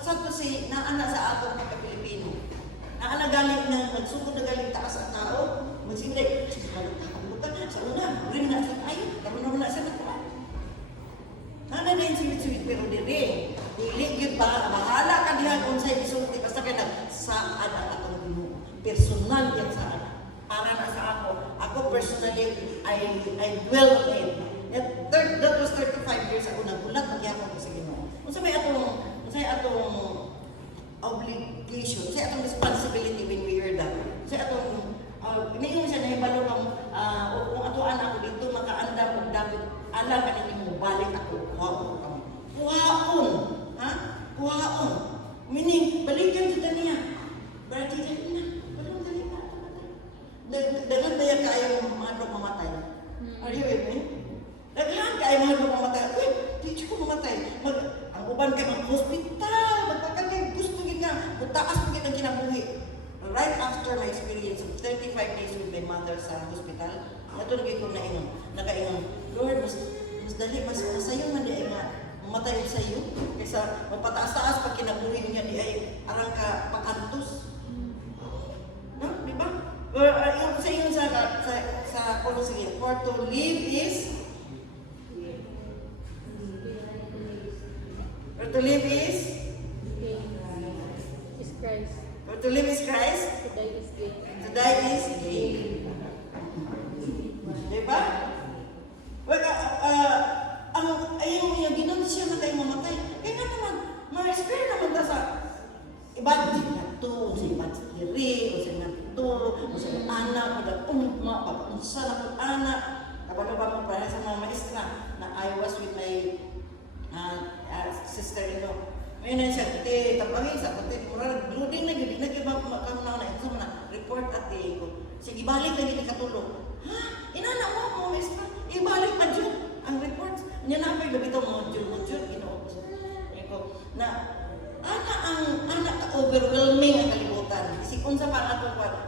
sa to si, naana sa atong pagka-Pilipino. Naana gali na, magsugod na gali taas ang tao, magsinday, sa una, rin na sa tayo, karoon naman na sa nakuha. Nana na yung sweet-sweet pero dili. Dili yun ba? Bahala ka dihan kung sa'yo isulti. Basta ka na saan ang atong Ginoo. Personal yan saan. Para na sa ako. Ako personally, I dwell on it. That was 35 years ago. Nagulat magyapon ko sa Ginoo. Kung sa may atong obligation, sa atong responsibility when we hear that. Sa atong, inayon siya na ibalo kang, kung atuan ako dito, makaandam kung dapat alam ka ninyo balik ako, kuhaon, ha? Kuhaon. Meaning, balikan kita niya. Berarti dali na, walang dali na. Dagan daya kayo mga dok mamatay. Are you with me? Daghan kayo mga dok mamatay. Uy, di ko mamatay. Ang uban kayo mag-hospital, magpagkagay, gusto yun nga, mutaas mo kitang kinabuhi. Right after my experience of 35 days with my mother sa hospital, natulog ko na ingon, nakaingon, Lord, mas dali, mas masayo man di ay nga mamatay sa iyo kaysa magpataas-taas pag kinabuhin niya di ay arang ka pakantos. No? Di ba? Yung sa iyo sa kung sige, for to live is Christ. For to live is Christ. To die is gain. To die is gain. Diba? Well, yung ginon siya na kayo mamatay. Kaya nga naman, ma-experience naman ta sa iba't na to, sa iba't diri, o sa iba't to, o sa iba't anak, o sa umma, pag-unsa na kong anak. Kapag ba mo para sa mga maestra na I was with my sister-in-law. Ngayon na siya, tapangin sa pati, murag, loading na yun, nag-iba makamunaw na, ito na, report at ko. Sige, balik na yun katulong. Ha? Inana mo, maestra, ibalik pa dyan ang report. Niya na pa yung gabito mo, module,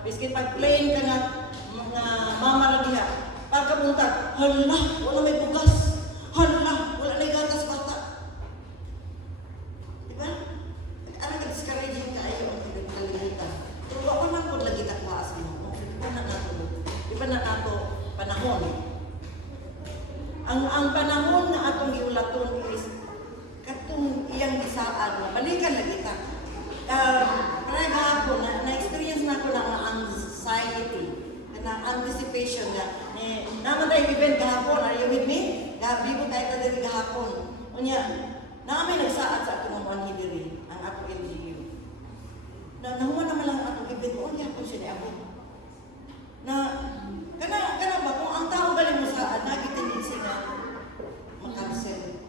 Biskin pag plane ka nga, mga mamara diha. Pagkapunta, hala, wala may bugas. Hala, wala may gatas bata. Diba? Ano ka discouraging kayo ang pinaglalagita? Pero wala man po lagi takwaas mo. Iba na nato. Iba na nato panahon. Ang panahon na atong giulaton is katong iyang gisaan, balikan lagi ta. Para gahapon, na-experience na ko ng anxiety, na anticipation na naman tayo event gahapon, are you with me? Bibo tayo ka diri gahapon. Unya, namin nagsaad sa atong mga hidiri, ang atong LGU. Nahuman naman lang ang atong event, unya po siya ni ako. Na, kana ba, kung ang tao galing mo sa nag-tendency na makansel.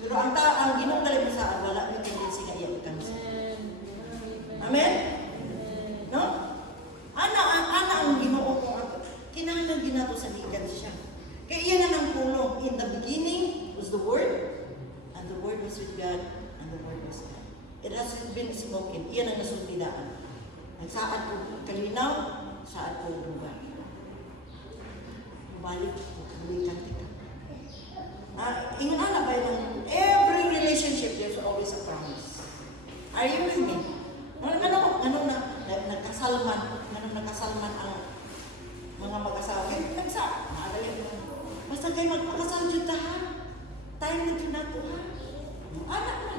Pero ang ginong galing mo sa wala may tendency nga iya makansel. Amen? No? Ana ang Ginoo ko ako. Kinahanglan ginato sa ligan siya. Kaya iyan na ng puno. In the beginning was the Word, and the Word was with God, and the Word was God. It has been spoken. Iyan ang nasultidaan. Ang saan po kalinaw, saan po lugar. Balik po, balikan kita. Ingana ba yung every relationship, there's always a promise. Are you with me? Nagkasalman ang mga mag-asawa. Maadali ko lang. Basta kayo magpakasal dyan ha. Time na dyan nato ha. Anak na.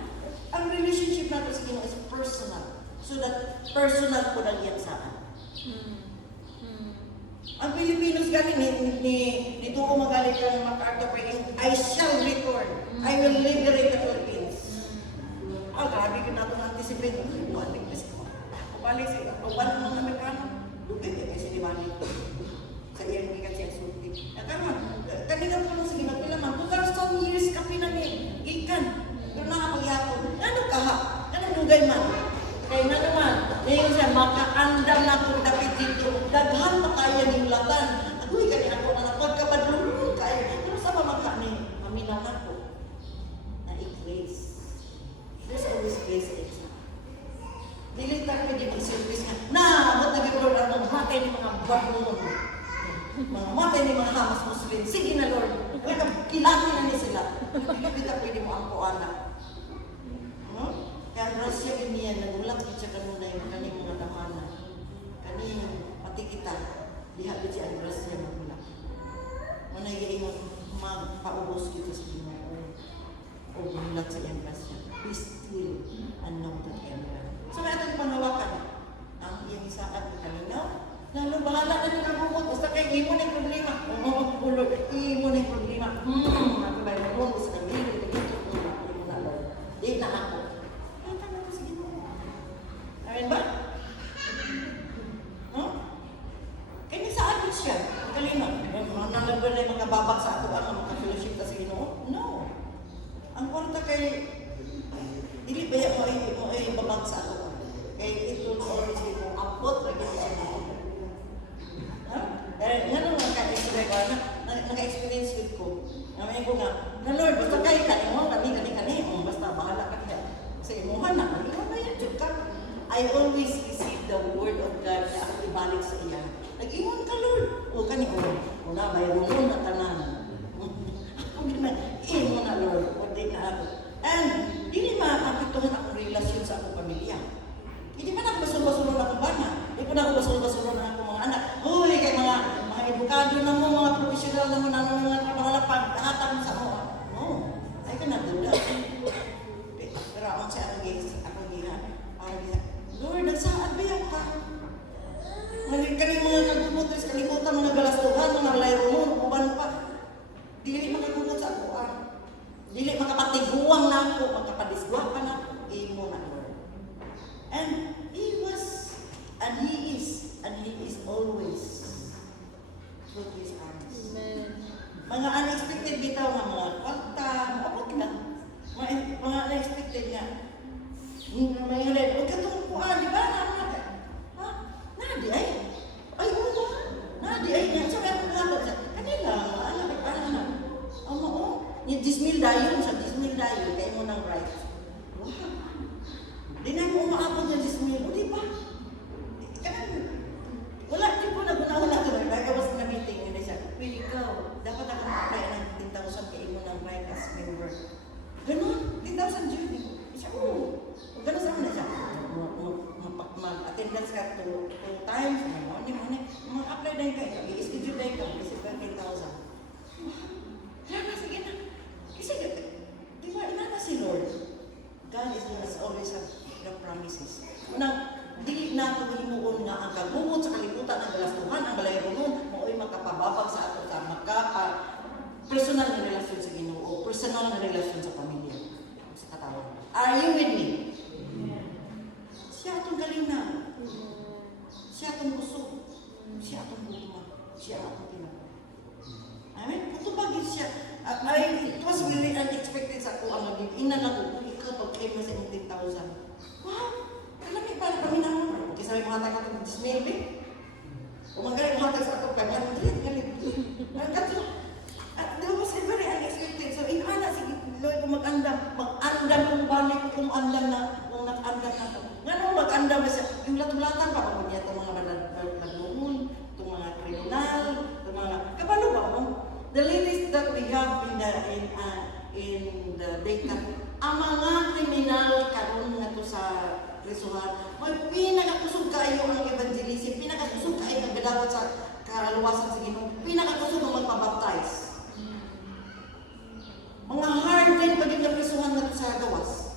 Ang relationship natin sa Ginoo is personal. So that personal po lang yan saan. Ang Pilipinos gani dito ko magaling kang MacArthur praying, I shall return. I will liberate the Philippines. Grabe ko na itong anticipate. Buwating kasi ko. Balik siya. Pagwan ng mga Amerikano. Lugit eh kasi di balik. Sa iyang ikat siya sulti. Kanina po lang sige, magpila man. 2,000 years ka pinani. Ikan. Pero nakapagyapon. Ano ka ha? Ano lugay man? Kaya na naman. Ngayon siya, makaandam na kung dapit dito. Daghan pa kaya ng latan. Agoy ka niya ako na napagkapadulong kayo. Pero sa mamaka ni Aminaw na po. Na i-grace. There's always grace in sa. Dili tayo pwede mag-service nga. Ba't nag-i-Lord ang matay ni mga Babylon? Mga matay ni mga Hamas Muslim. Sige na Lord. Kilati na niya sila. Dili tayo pwede mo ang kuana. Kaya grasya din niya, nagulak siya kanunay kaning mga damana. Kaning pati kita. Lihabit siya ang grasya magulak. Manay mo magpaubos kita sa Ginoo. O gulat sa iyang grasya. Be still and know that I am God. So may atong panawakan ang iyang isaan ng kalinaw. Lalo bahala na yung kabukot. Basta kayo, imo na yung problema. Oo, ulog. Imo na yung problema. Ako ba yung mo sa kanya? Imo na Lord. Di na ako. Ay, tanong ko sige mo. Amen ba? Kaya saan din siya? Ang kalinaw. Nalaban na yung mga babak sa ato ang makafellowship ta sa Ginoo? No. Ang kwarta kay dili ba mo ay babag sa ako. Kay it will always be mo upload lagi sa ako. Ngano naka-experience with ko. Ngayon ko nga, na Lord, basta kayo kani mo, basta bahala ka niya. Kasi imuhan na, ikaw na yan, ka. I always receive the word of God na ako ibalik sa iya. Nag-iwan ka, Lord. O kani, una, mayroon na tanan. Ako na, imo na, Lord. O di na ako. And, hindi maapituhan akong relasyon sa akong pamilya. Hindi pa na ako basul-basulon na akong bana. Hindi pa na ako basul-basulon na akong mga anak. Hoy, kay mga edukado na mo, mga profesional na mo, mga pangalapag, kahatang sa mo. No, ay ka na duda. Pero ako siya akong gihan. Lord, nagsaan ba yan ka? Kaning mga kagumutos, kalimutan mga galastuhan, mga layro mo, uban pa. Dili makagumot sa ako. Dili makapatiguang na ako, makapadisguang pa na ako. Imo na, Lord. And He was, and He is always through His arms. Amen. Mga unexpected bitaw nga mga kwarta, abot na. Mga unexpected nga. May halay, huwag ka itong kuhaan, di ba? Nadi ay? Ay, oo. Nadi ay nga. Saka ako kapag sa kanila, ano. Oo. Yung 10,000 dayon, sa 10,000 dayon, kayo mo ng right. Wow. Di na mo umaabot yung 10,000, o di ba? personal na relasyon sa Ginoo, personal na relasyon sa pamilya, sa katawan. Are you with me? Siya atong galina. Siya atong busog. Siya atong bukma. Siya atong pinag. Amen? Ito bagay siya. It was really unexpected sa ako ang naging ina na ko. Ikaw pag-claim na sa 18,000. Wow! Alam niyo, para kami naman. Kasi may mga taga ng dismaybe. Kung magaling mga taga sa ako, kanya, galit. That was very unexpected. So, ina na, sige, Lord, kung mag-andam kung balik, kung andam na, kung nag-andam na ito. Nga nung mag-andam na siya, yung latulatan pa kung niya itong mga baluhon, itong mga kriminal, itong mga, kabalo ba mo? The ladies that we have in the data, ang mga kriminal karon nga to sa prisuhan, may pinakakusog kayo ang evangelism, pinakakusog kayo ang gadawat sa kaluwasan sa Ginoo, pinakakusog ang magpabaptize. Mga hardened pag yung naprisuhan na to sa gawas.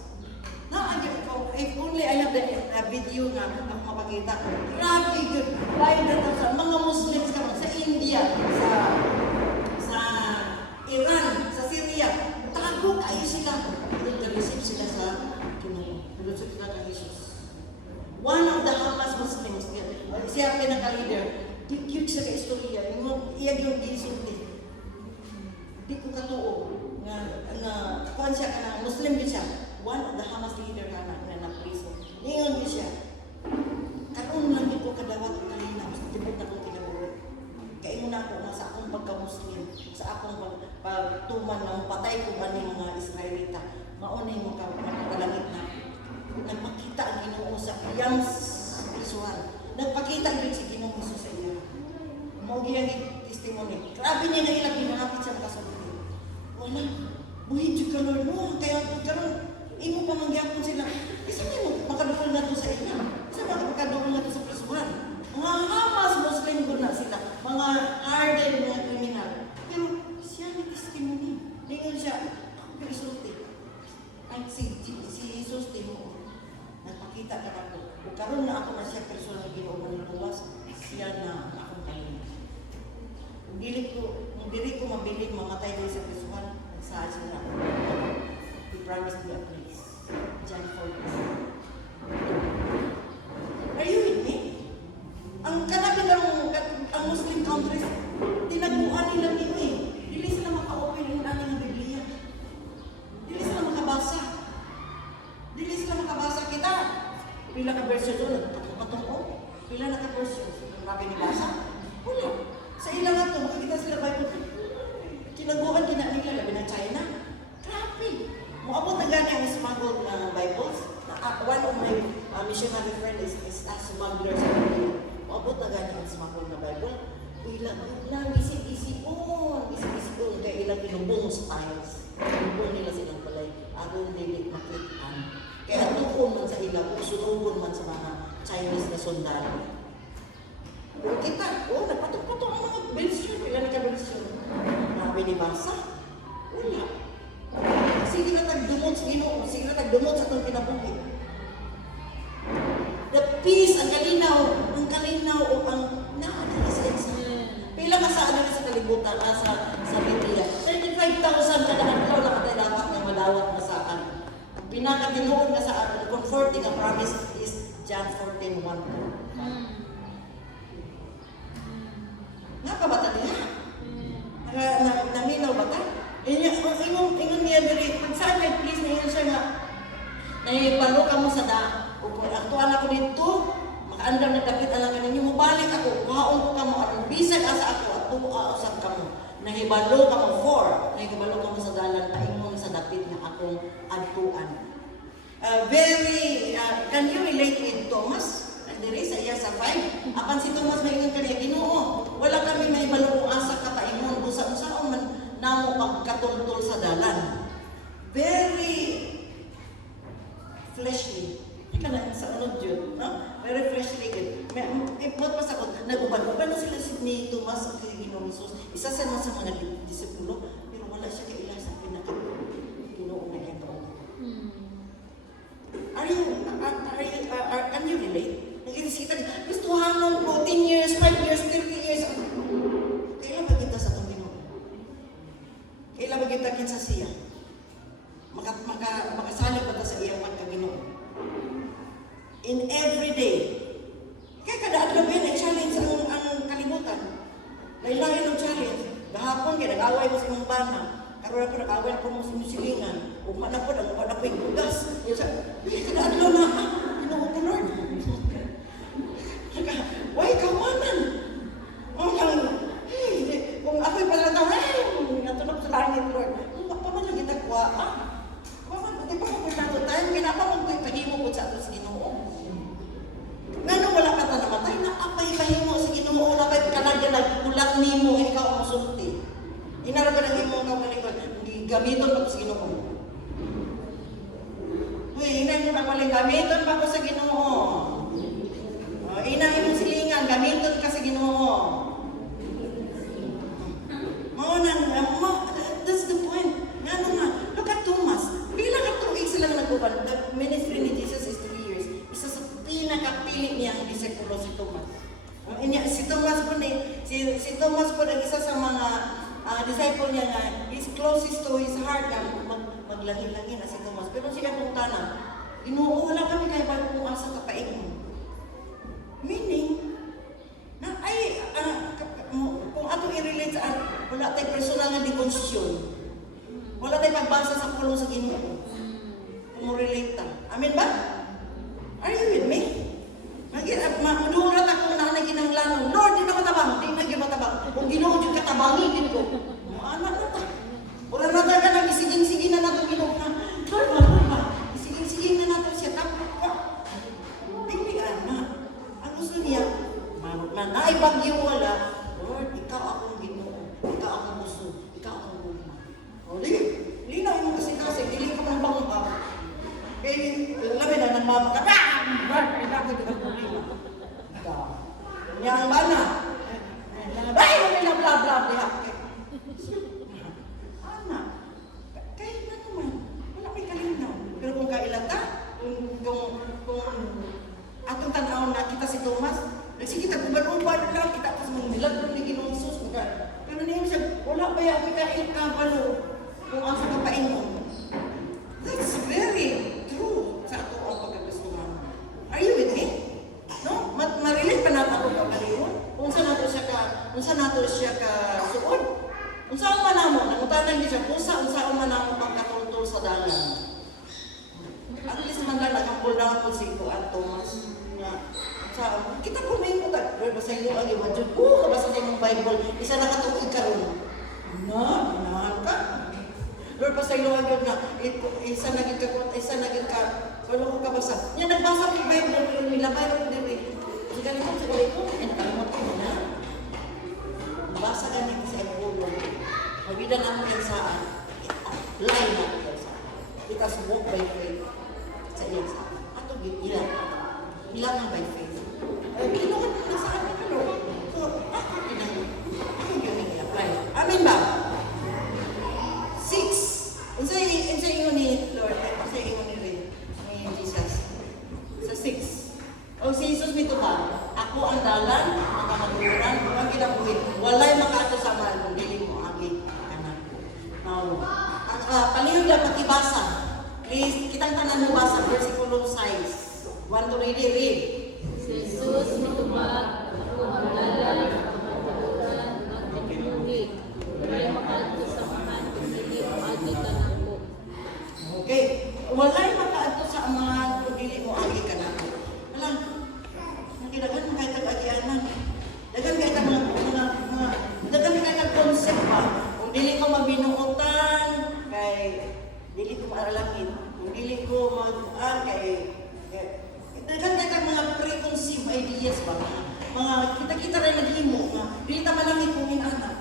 If only I have the video na ako mapakita. Grabe good. Mga Muslims karon sa India, sa Iran, sa Syria, tago kayo sila. Nag-receive sila sa Ginoo. Nag-receive sila kay Jesus. One of the Hamas Muslims, siya pinaka-leader, cute siya ka istorya. Iyag yung gisulti. Di ko katuo na kuhan siya ka na Muslim din siya. One of the Hamas leader na na-priso. Ngayon din siya. Karoon lang ko kadawat ko kanina. Sa tibok na kong kinabuhi. Kaya muna ako nga sa akong pagka-Muslim, sa akong pagtuman ng patay ko ba ng mga Israelita, maunay mo ka kalangit na. Nagpakita ang Ginoo sa iyang prisuhan. Nagpakita din si Ginoo Hesus sa iya. Maugi ang testimony. Grabe niya na ilang ginahapit sa kasulti. Wala. Buhi dyan ka Lord mo. Kaya karon imo pa mangyapon sila. Isa mo makadukol na to sa iya. Isa makadukol na to sa prisuhan. Mga Hamas Muslim ko na sila. Mga hardened mga kriminal. Pero siya may testimony. Lingon siya, ako pinisulti. Ay, si Jesus timo. Nagpakita ka ako. Kung karoon na ako na siya personal Ginoo maluwas, siya na akong kalina. Kung dili ko mabiling mamatay din sa prisuhan, saan sila? He promised me a place. John 14. Are you with me? Ang kanabi ang Muslim countries, tinaguan nila nito eh. Dili sila maka-open yung aning Biblia. Dili sila makabasa. Dili sila makabasa kita. Pila ka version doon, patong-patong. Pila na ka version. Grabe ni basa. Wala. Sa ilang nga ito, makikita sila Bible. Tinaguan nila, labi ng China. Grabe. Muabot na gani ang smuggled na Bibles. One of my missionary friends is a smuggler sa Biblia. Muabot na gani ang smuggled na Bible. Ilang isip-isipon. Kaya ilang ilubong styles. Ilubong nila silang balay. Aron dilit makitaan. Kaya tukon man sa ilang, sunugon man sa mga Chinese na sundalo. Kita, nagpatok-patok ang mga version. Ilan ka-version? Grabe ni Basa. Wala. Sige na tagdumot sa Ginoo. Sige na tagdumot sa itong kinabuhi. The peace, ang kalinaw o ang nakakasayang pila ka sa sa kalibutan, sa Biblia. 35,000 ka na nakatay dapat na madawat na sa akin. Ang pinakatinuod na sa akin, comforting ang promise is John 14:1. Nga pa ba ito niya? Naminaw ba ito? Ingon niya diri, pag-side please, ngayon siya nga, naipalo ka mo sa kung aktuan ako dito, makaandam na dapit alam ka ninyo, mabalik ako, kuhaon ko ka mo, bisag asa ako, at tumusap ka mo. Nahibalo ka mo, nahibalo ka mo sa dalan, paingon sa dapit na akong adtuan. Can you relate with Thomas? Diri sa iya sa 5. Apan si Thomas may ingon kaniya, Ginoo, wala kami may balong asa ka paingon, usa-usaon man namo pagkatultol sa dalan. Very fleshly. Kana sa unod yun, no? Very fleshly good. Mas ako, nag-uban na sila ni Thomas at kay Ginoo Jesus. Isa sa mga disipulo, pero wala siya kay ilang sa pinaka-Ginoo na ito. Can you relate? Nag-inisita niya, gustuhanon ko, 10 years, 5 years, 30 years. Kailan ba kita sa itong Ginoo? Kailan magitakin sa siya? Makasalig ba ta sa iyang pagkaginoo? In every day. Kaya kada adlaw yan, challenge ang kalibutan. Lain-lain ang challenge. Gahapon kaya nag-away mo sa imong bana. Karoon ako nag-away ako mo sa musilingan. Ugma na po, nagmukha na po yung bugas. Yung sa, kada adlaw na, Ginoo ko Lord. Why ka manan? Kung ako'y palatang, natulog sa langit, Lord. Paman lang kita kuha, Di pa ako nato tayo, kinapa mo ko'y pahimo po sa atos Ginoo. Ngano wala ka ta namatay, naapay pahimo sa Ginoo, napay kanagyan nagkulang nimo, ikaw ang musulti. Inara ka ng imo ka malikod, gamiton pa ko sa Ginoo. Uy, inay mo na maling gamiton pa ko sa Ginoo. Inay mo silingan, gamiton ka sa Ginoo. That's the point. Ngano nga, look at Thomas. Pila ka tuig sila nagkuban. The ministry ni Jesus is 3 years. Isa sa pinakapili niya ang disipulo si Thomas. Si Thomas po si Thomas po ang isa sa mga disciple niya nga is closest to his heart na maglahi-lahi na si Thomas. Pero siya punta na, Ginoo, wala kami kaya bago kung asa kapaig mo. Meaning, na ay, kung ato i-relate sa wala tayong personal na dekonsyon. Wala tayong pagbasa sa pulong sa Ginoo. Kung mo-relate ta. Amen ba? Are you with me? Madurat ako na naginanglanon. Lord, di na matabang. Di na matabang. Kung Ginoo yung katabangin din ko. Maanak na ta. Wala na tayo ka nang isiging-siging na nato Ginoo na. Lord, isiging-siging na nato siya. Hindi na. Ang gusto niya, ay bagyo wala. Lord, ikaw akong Ginoo. Ikaw akong gusto. Ikaw akong guma. O di na yung kasi dili ka pang bangka. Eh, labi na ng mama ka. Lord, kailangan ko problema. Yang mana? Ay, wala na bla bla bla. Anak, kahit na naman, wala may kalinaw. Pero kung kailan ka, kung atong tanaw na kita si Thomas, sige kita guban-uban lang, kita pa sa mga milagro ni Ginoong Jesus. Pero niya siya, wala ba yung pikain ka balo kung ang sa kapain mo? That's very true sa ato ang pagkakasuhan. Are you with me? No? Marilit pa natin ako kabalihon. Kung saan nato siya ka suod. Kung saan man namo, nangutanang di siya, kung saan man namo pagkatultul sa dalan. At least man lang nakapul na ako si Kuan Thomas. Kita po may mutat. Lord, basa yung ang iwan dyan. Kabasa na yung Bible. Isa nakatuig ka rin. Ginahan ka. Lord, basa yung ang iwan na. Isa naging ka. Wala ko kabasa. Yan, nagbasa ko yung Bible. Nilabay ko din rin. Kasi ganito, ay nakalimot ko na. Nabasa ganito sa Ebulo. Mabida na ako yan saan. Line na ako yan saan. It has walked by faith. Sa iyan saan. Ato, ilan. Ilan ang by faith. Kinuha na sa amin ka, Lord. So, ako yun i-apply. Amen ba? 6. Unsa ingon ni Lord, unsa ingon ni Jesus. Sa 6. O si Jesus nito ba? Ako ang dalan, makamaguran, ang kinabuhi. Walay makaato sa mahal kung dili mo agi kanan. Now, palihog lang makibasa. Please, kitang tanan mo basa, versikulo 6. 1 to read. Jesus mitubag, ako ang dalan, makamaguran, ang kinabuhi. Walay makaadto sa mahal kung dili mo agi kanan ko. Okay. Walay makaadto sa amahan kung dili mo agi kanan ko. Alam, nagidagan mo kahit ag-agianan. Dagan kahit dagan kahit concept pa. Kung dili ko mabinuotan, kay dili ko maaralangin. Kung dili ko kay dagan kahit mga preconceived ideas ba? Mga kita-kita rin naghimo nga. Dili ta malangit kung anak.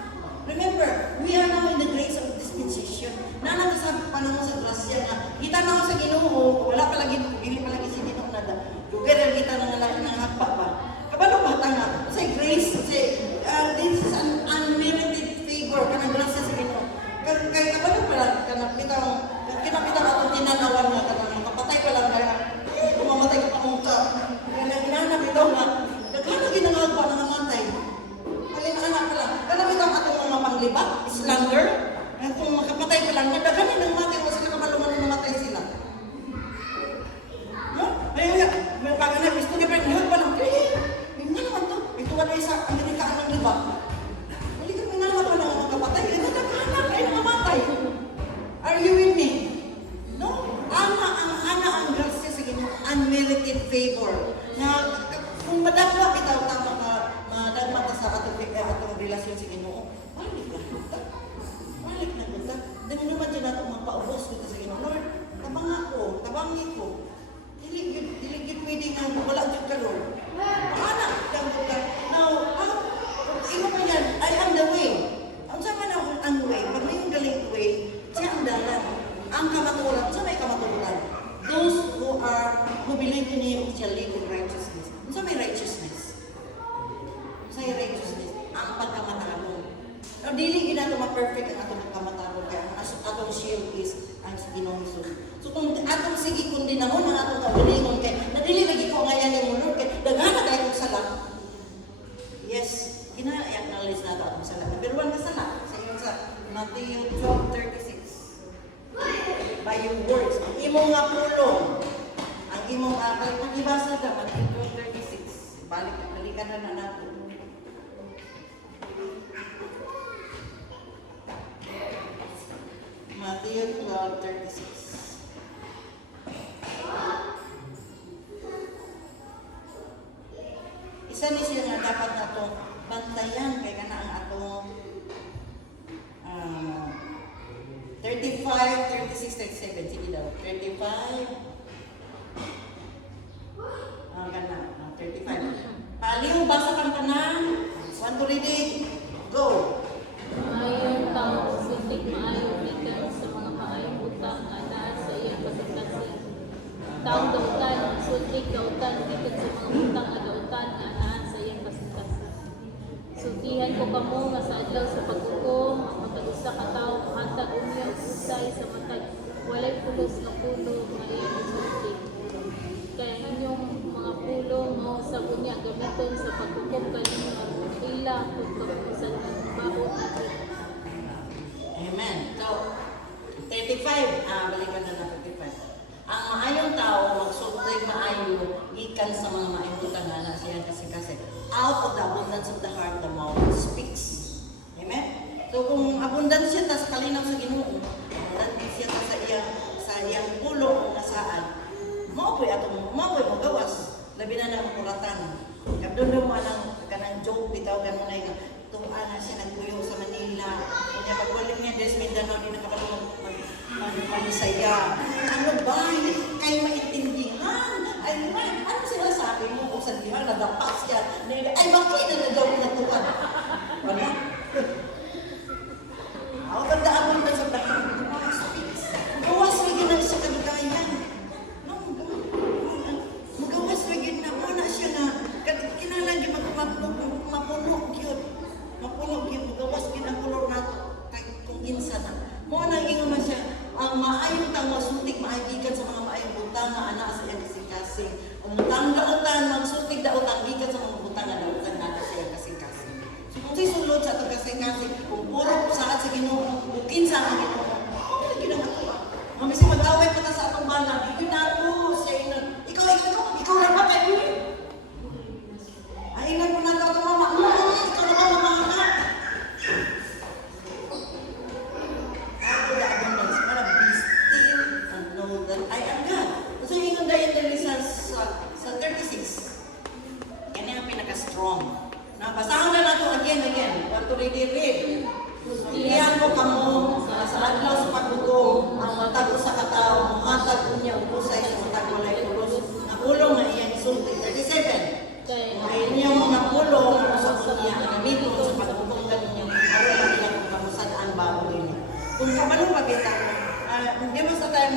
Remember, we are now in the grace of dispensation. Nana sa panahon sa grasya nga, kita na ako sa Ginoo, wala palagi, dili palagi si Ginoo na lugar ang kita ng hapa ba? Kabalo ba nga? Sa grace, this is an unmerited favor, kanang grasya sa Ginoo. Kaya kabalo pala, kinapitang atong tinanawan nga, kanang kapatay pa lang kaya, kumamatay ka pamunta. Kaya ginanap ito nga, naghanagin ang alpa na namatay. Anak pala. Alam mo itong atong mga panglibak, slander, kung sila, nadaganin ng mati mo sila kamalungan namatay sila. No? May pagana, gusto niya pa rin, pa lang, hindi naman to. Ito wala sa Amerika ng iba. Hindi ka naman ito ng mga kapatay. Nadaganan kayo ng mamatay. Are you with me? No? Ang grasya sa Ginoo, unmerited favor. Na kung madagwa kita, madagwa ka sa atong relasyon sa Ginoo, balik na kita. Balik na kita. Dahil naman dyan natin magpaubos kita sa Ginoo. Lord, tabang ako, tabangi ko. Diligid pwede nga, wala dyan ka, Lord. Paanak ka kita. Now, ino pa yan, I am the way. Ang sama na ang way, pag may yung galing way, siya ang dalan. Ang kamaturan, sa may kamaturan. Those who believe in Him shall live in righteousness. Sa may righteousness. Sa may righteousness, ang pagkamataron. Now, dili gina ito ma-perfect ang atong pagkamataron. Kaya ang atong shield is ang Ginoong Hesus. So kung atong sige kundi na mo, ang atong kagalingon kay, nadili lagi ko ngayon yung Lord, kay dagana tayo kong salak. Yes, ina-acknowledge na ito atong salak. Pero one kasala, sa inyo sa Matthew 12:36. By your words, ang imong nga pulong, ang imong pag ibasa ka, Matthew 12:36. Balikan na natin. Matthew 12:36. Isa ni siya nga dapat natong bantayan kay kana ang atong 35, 36, 37. Sige daw. 35. Kana. 35. Paliw, basa kang tanan. 1 to read it. Go. Maayong tao, sindig maayong bigan sa mga maayong utang, anaan sa iyang kasing-kasing. Taong dautan, sindig dautan, bigan sa mga utang, dautan, anaan sa iyang kasing-kasing. Sultihan ko kamo nga sa adlaw sa paghukom, ang matag-usa ka tao, mahatag unyang usay sa matag, walay pulos na pulo, nga iyang isulti. Kaya inyong mga pulong mo sa unya gamiton sa paghukom kaninyo ang ila kung kapusan ng baon natin. Amen. So, 35. Balikan na 35. Ang maayong tao, magsultay maayo, gikan sa mga maayong utangan na siya kasi out of the abundance of the heart, the mouth speaks. Amen? So, kung abundant siya, tas kalinaw sa Ginoo, abundant siya sa iyang pulong na saan, maopoy magawas. Labi na ng kuratan. Kapdoon mo kanang joke, bitaw ka mo na yung tumaan na siya nagpuyo sa Manila. Kanya pagwalik niya, Des Mindanao, di nakapalong mag-Bisaya. Ano ba? Kayo maintindihan. Ay, ano sila sabi mo? Kung sa dihan, nadapas siya. Ay, bakit na daw natuwan? Wala? Ako tandaan mo na sa bahay. Gawas lagi na siya kagagayan. Magawas lagi na. Una siya na. Kinalang yung mapunog yun. Mapunog yun. Magawas ginakulor na kung ginsa na. Mo nang ingon man siya, ang maayong tang masultik maagikan sa mga maayong butang na anak sa iyang kasing-kasing. Ang butang dautan, magsultik dautan, gikan sa mga butang na dautan na sa iyang kasing-kasing. So kung siya sulod sa itong kasing-kasing, kung puro saat sa Ginoo, bukin sa ang Ginoo, ako na ginagawa. Mamisi mag-away pa ta sa atong bana, ikaw na ako, ikaw na ba kayo? Ay, ilan mo na ito itong mama, ikaw na ba mga anak? I am God. So yung dayan dali sa 36. Yan yung pinaka-strong. Basahan na nato again. Want to read. Sultihan ko kamo sa adlaw sa paghukom, ang matag sa katao, matag unya usay sa matag walay pulos. Napulong na iyang isulti. 37. Ang inyong napulong sa unya, gamiton sa paghukom kaninyo, aron ang ilang kamusadaan bago ninyo. Kung kabalo pagkita, hindi mo sa tayo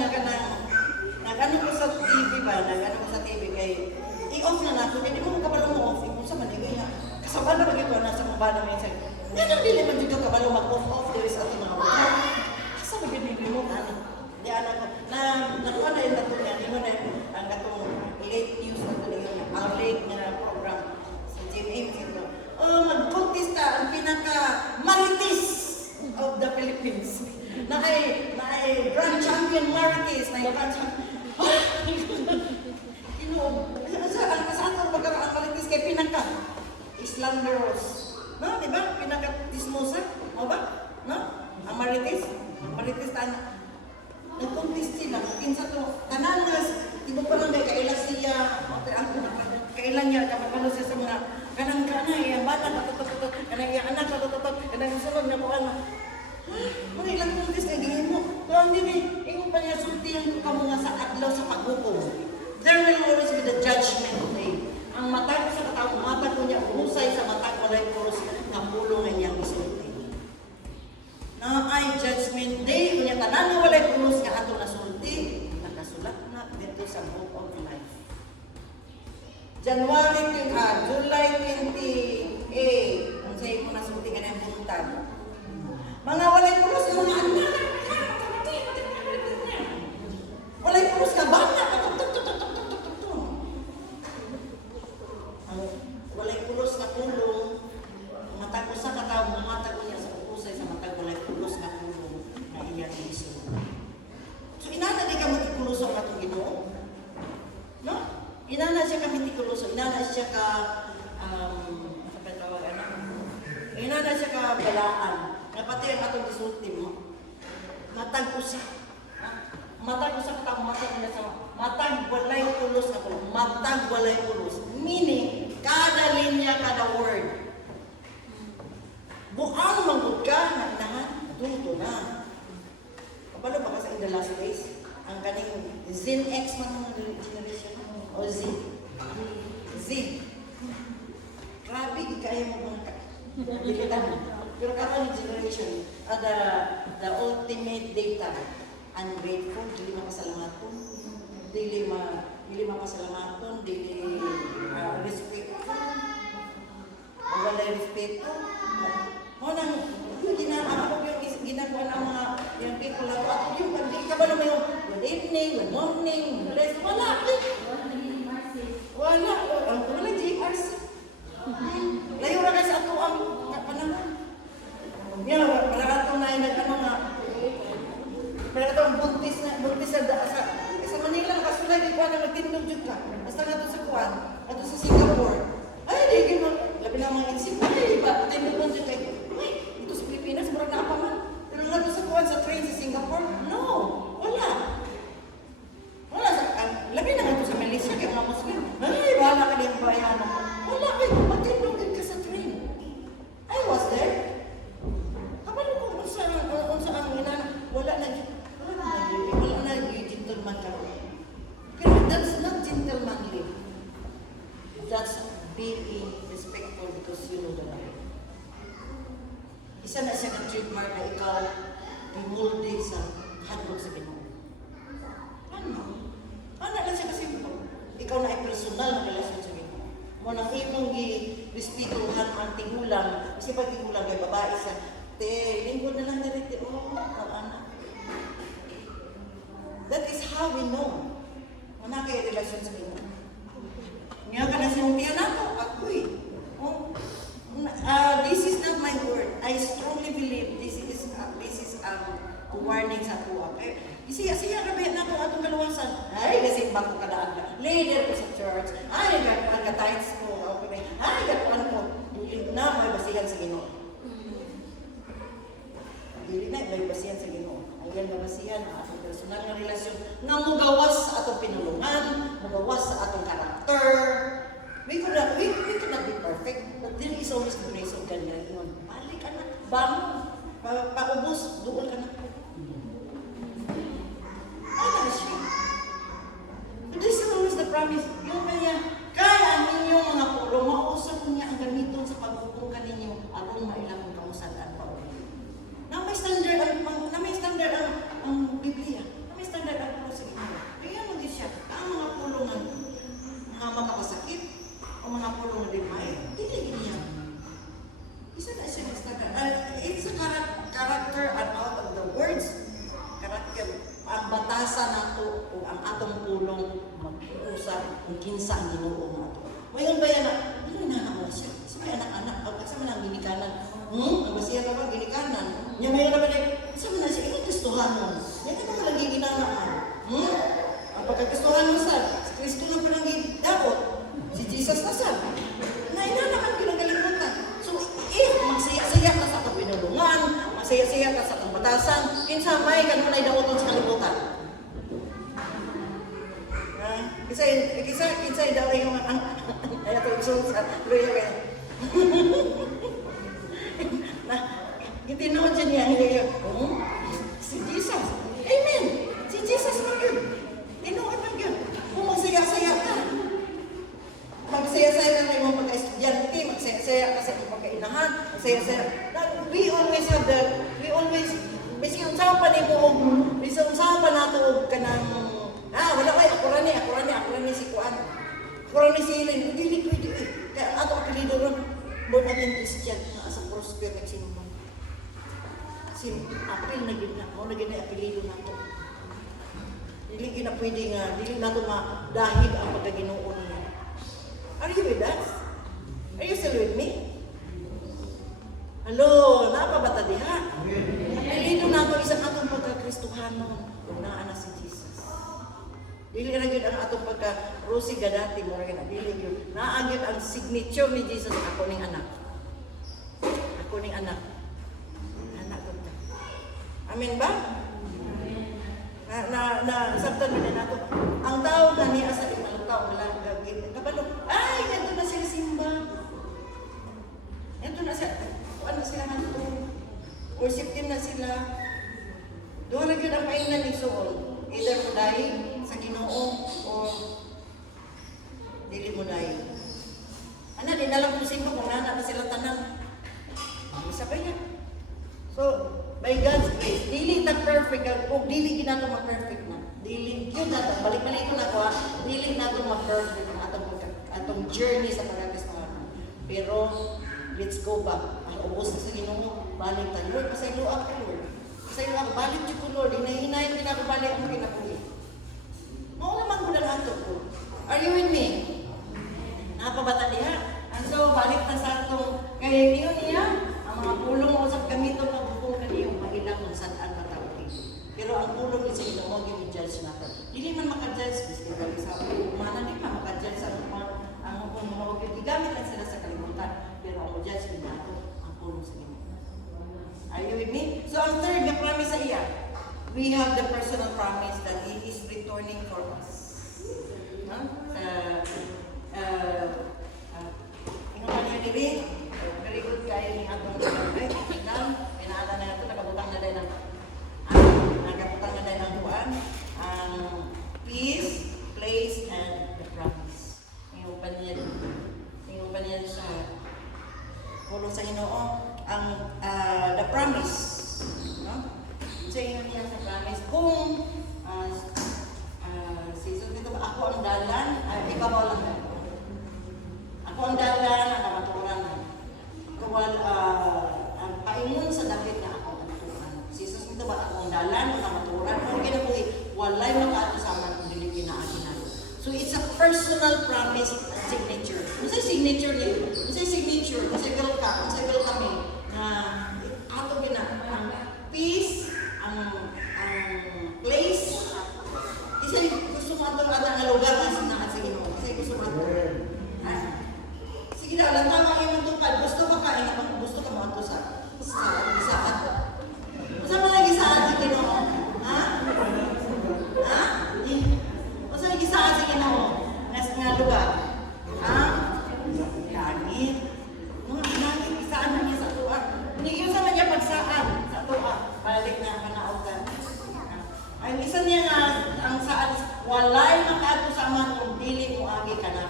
nag-ano ko sa TV ba? Nag-ano ko sa TV kay i-off na nato. Hindi mo kabalo mo off. Kung sa manigay na. Kasama na pag ito nasa mababa na may sa'yo. Hindi na dili man dito kabalo mag-off. There is ating mga mga. Asa ba ganyan mo? Di anak ko. Nakuha na yung nato niya. Ino na ang katong late news na ito niya. Ang late na program sa GMA. Mag-contest ang pinaka-maritis of the Philippines. na Grand Champion Marites, na Grand Champion. Sa ato pagkaraan Marites kay pinaka Islanderos. No, di ba? Pinaka Tismosa. O ba? No? Ang Marites tan nagkompis sila. Kinsa to tanan nga tibo pa lang kailan siya kailan niya kapano siya sa mga kanang kanay ang bata katutot kanang iya anak katutot kanang sunod na buwan mga ilang contest kay gihimo mo tuang dili ingon pa niya sultihan ko kamo nga sa adlaw sa paghukom. There will always be the judgment day. Ang mata ko sa katawang mata ko niya usay sa mata ko ray puros nga pulong ang iyang gisulti. Na ay judgment day unya tanan nga walay pulos nga ato nasulti nakasulat na dito sa book of life. July 28 ang say mo nasulti kanang buntag. Mga walay pulos nga mga anak. Walay pulos ka bata. Walay pulos nga pulong. Matag usa ka tawo matag niya sa usay sa matag walay pulos nga pulong nga iya gisulti. So inana di ka matikuloso ang atong Ginoo. No? Inana siya ka mitikuloso, inana siya ka inana siya ka balaan. Nga pati ang atong gisulti mo. Matag usa. Matag usa ka tawo matag niya sa matag walay pulos ako. Matag walay pulos. Meaning kada linya kada word. Buang manggod ka na inahan, dito na. Kapalo ba ka sa in the last days? Ang kaning Gen X man mga generation o Z. Z. Grabe, ikaya mo mga dilitan. Pero karon ni generation, the ultimate data, ungrateful, dili mapasalamatun, dili mapasalamatun, dili respectful, walay respeto. Nang ginagawa ko yung ginagawa ng mga yung people na ako yung pagdili ka ba naman yung good evening, good morning, rest, wala GRC. Layo na kasi ato ang panahon. Yan, para ato na yung nag-ano nga, para ato ang buntis sa Manila, nakasulay, di ba na nagtindog dyan ka. Basta nga ito sa Kuwan, ito sa Singapore. Ay, di mo, labi na mga insip, ay, ba, tindog mo dyan kayo. Ito sa Pilipinas, murag na pa man. Pero nga ito sa Kuwan, sa train sa Singapore, no, wala. Wala, labi na nga ito sa Malaysia, kaya mga Muslim. Ay, wala ka din bayan ako. Wala kayo, magtindog din ka sa train. I was there. Kapag ko, unsa ang inana, wala na gentleman ka. Pero that's not gentlemanly. That's being respectful because you know the Lord. Isa na siya ng trademark na ikaw dimulde sa handog sa Ginoo. Ano lang siya kasi ikaw na ay personal na relasyon sa Ginoo. Mo nang imong gi-respetuhan ang tigulang, kasi pag tigulang kay babae sa lingkod na lang direct, anak. That is how we know. Wala kayo relasyon sa Ginoo. Ngayon ka na sinuntihan ako, ako'y. This is not my word. I strongly believe this is a warning sa tuwa. Siya kabayan na ako atong kaluwasan. Ay, kasi bako kadaan ka. Leader ko sa church. Ay, gatuan ka tithes ko. Ay, gatuan ko. Dili na, may basihan sa Ginoo. Dili na, may basihan sa Ginoo. Ayan na basihan ang atong personal na relasyon na mugawas sa atong pinulungan, mugawas sa atong karakter. We could not be perfect, but there is always the grace of God na yun. Balik ka na, bangon, paubos, doon ka na. Ano siya? This is always the promise. Yung kanya, kaya ang inyong mga pulo, mausap niya ang gamiton sa paghukom ka ninyo, akong mailang kamusalan pa ulit. Na may standard ang Biblia. Na may standard ang pulo sa Ginoo. Kaya mo din siya, ang mga pulungan, mga makapasakit, o mga pulong na dimay, hindi niya. Isa na siya standard. It's a character and out of the words, character, ang batasan nato o ang atong pulong mag-uusap kung kinsa ang Ginoo nato. Ngayon ba yan na, ano naman siya? Kasi may anak-anak, o kasi man ang ginikanan. Ang basiya ka ba, ginikanan? Niya may naman eh, kasi man na siya, pagkagustuhan mo. Yan ka naman lagi ginanaan. Ang pagkagustuhan mo sa Kristo na parang dapat. Si Jesus na sa. Nainanakan pinagalimutan. So, magsaya-saya ka sa itong pinulungan, magsaya-saya ka sa itong batasan, kinsamay ka naman ay daoton sa kalimutan. Kisay daw yung ay ito yung sa luya kaya. Gitinood siya niya, hindi si Jesus. Amen. Si Jesus na yun. Tinood na yun. Kung magsaya-saya ka. Magsaya-saya ka na yung pagka-estudyante, magsaya-saya ka sa iyong pagkainahan, magsaya-saya. We always, bisig usapan pa ni buong, bisig usapan pa nato ka ng, wala kayo, ako rani si Kuan. Ako rani si Helen, hindi pwede eh. Kaya ato apelido ron, born again Christian, na asa prosper nagsimba. Apil na gina, mo na gina apelido nato. Dili gina pwede nga, dili nato madahig ang pagkaginoo niya. Are you with us? Are you still with me? Hello, napabata diha. Apelido nato isang atong pagka-Kristohanon, kung naa na si Jesus. Dili ra gyud ang atong pagka-Rosie Gadati mo ra gyud dili gyud. Naa gyud ang signature ni Jesus, ako ning anak. Ako ning anak. Anak ko. Amen ba? Sabtan mo na nato. Ang tao na niya sa limang tao lang gagawin. Kabalo, ay, ito na sila simba. Ito na sila, kuan na sila hanto. Worship team na sila. Doon na yun ang kainan ni Saul. Either mo dahil sa Ginoo o dili mo dahil. Ano, di na lang kung simba kung nana na sila tanan. Isa pa yan. So, by God's grace, dili na perfect kung dili ginato ma-perfect na. Dili yun nato, balik-balik ko na ko dili nato ma-perfect ang atong journey sa pagkakristohanon. Pero let's go back. Ang ubos na sa Ginoo, balik tayo. Lord, pasaylo ako, Lord. Pasaylo ako, balik dito ko, Lord. Hinahinayin din ako balik ang kinabuhi. Mao naman ko na nato ko. Are you with me? Napabata diha. And so, balik na sa atong kaya yun niya, ang mga pulong usap kami ito pagpupong kaniyong mahina kung saan matawin. Pero ang pulong ni sa Ginoo yung i-judge natin. Hindi man maka-judge, kasi kami sa umana, hindi man maka-judge sa ang mga gigamit lang sila sa kalimutan. Pero ang judge din nato ang pulong sa Ginoo. Are you with me? So ang third na promise sa iya, we have the personal promise that He is returning for us. Ingat pa niya diri, very good kayo ni atong pinaalan na ito, nakabutang na dahil ng buwan, ang peace, place, and the promise. Ingat pa niya sa pulong sa Ginoo, ang the promise. No? So, ingat niya sa promise. Kung season dito, ako ang dalan, ikaw lang na. Ako ang dalan, ang kamaturan. Kawal, ang paingon sa dapit na ako ang kamaturan. Jesus dito ba, ako ang dalan, ang kamaturan. Kung kinabuhi, walay makato sa aman kung dili pinaaginan. So, it's a personal promise and signature. Kung sa'y signature niyo, kung sa'y signature, kung sa'y welcome na ato gina, ang peace, ang place, kasi gusto mo ito ang lugar na sinakat sa Ginoo. Kasi gusto mo ito. Sige na, alam tama kayo magtukad. Gusto ka kain ako. Gusto ka mo ito sa ato. Masa mo lagi sa ato Ginoo? Ha? Masa lagi sa ato Ginoo? Nga lugar? Ha? Langit. Langit, isaan na niya sa tuwa. Hindi sa niya pagsaan sa tuwa. Balik na panaogan. Ang isa niya nga, ang saan, walay makato sa man kung dili mo agi ka na.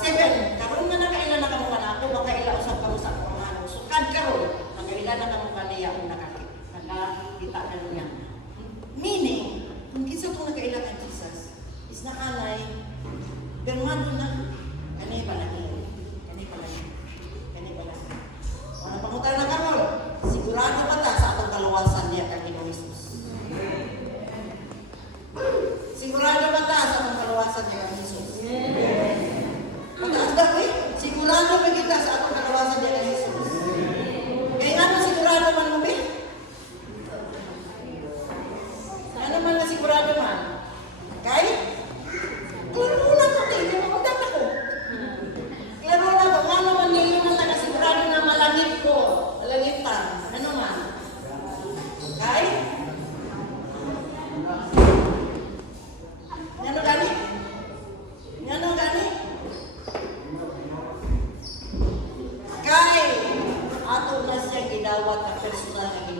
7, karon na nakailan na kamo kanako, makaila usab kamo sa akong ano. Sukad karon, nakailan na kamo kaniya kung nakakita na niya. Meaning, kung kinsa tong nakailan kay Jesus, is nakanay, pirmado na, kanay pala niya. Ang pangutan na karon, sigurado ba ta sa atong kaluwasan niya kay Ginoo Jesus? Sigurado ba ta sa atong kaluwasan niya kay Jesus? Pagkaas ba sigurado ba kita sa atong kaluwasan niya kay Jesus? Kaya nga sigurado man mo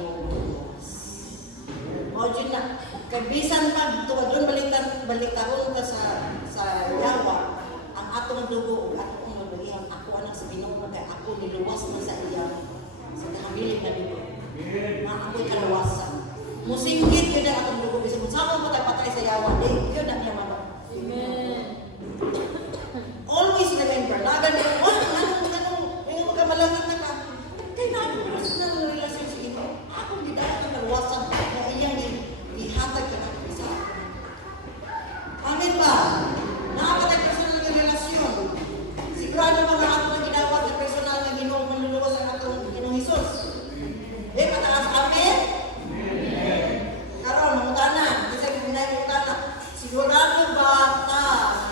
Ginoo luwas. Mao jud na kay bisan pag tuwadon balitahon ta sa yawa ang atong dugo ug atong lubuhian ako anak sa Ginoo kay ako niluwas na sa iya sa nakabilig na dugo. Na ako'y kalawasan. Musinggit yun ang atong dugo bisan kung saan mo patay sa yawa yun ang yaman. Amen. Always remember, na ganun, yung magkamalangit na ka, kaya na personal na relasyon sa ito. Ako hindi dahil ito nagwasan na iyang ihatag ka ng isa. Amen ba? Nakapatay personal na relasyon. Sigurado mga ato na ginawa sa personal na Ginoo manluluwas ang atong Ginoong Hesus. Mataas, amen? Karon, mangutana. Kasi ginay mangutana. Sigurado ba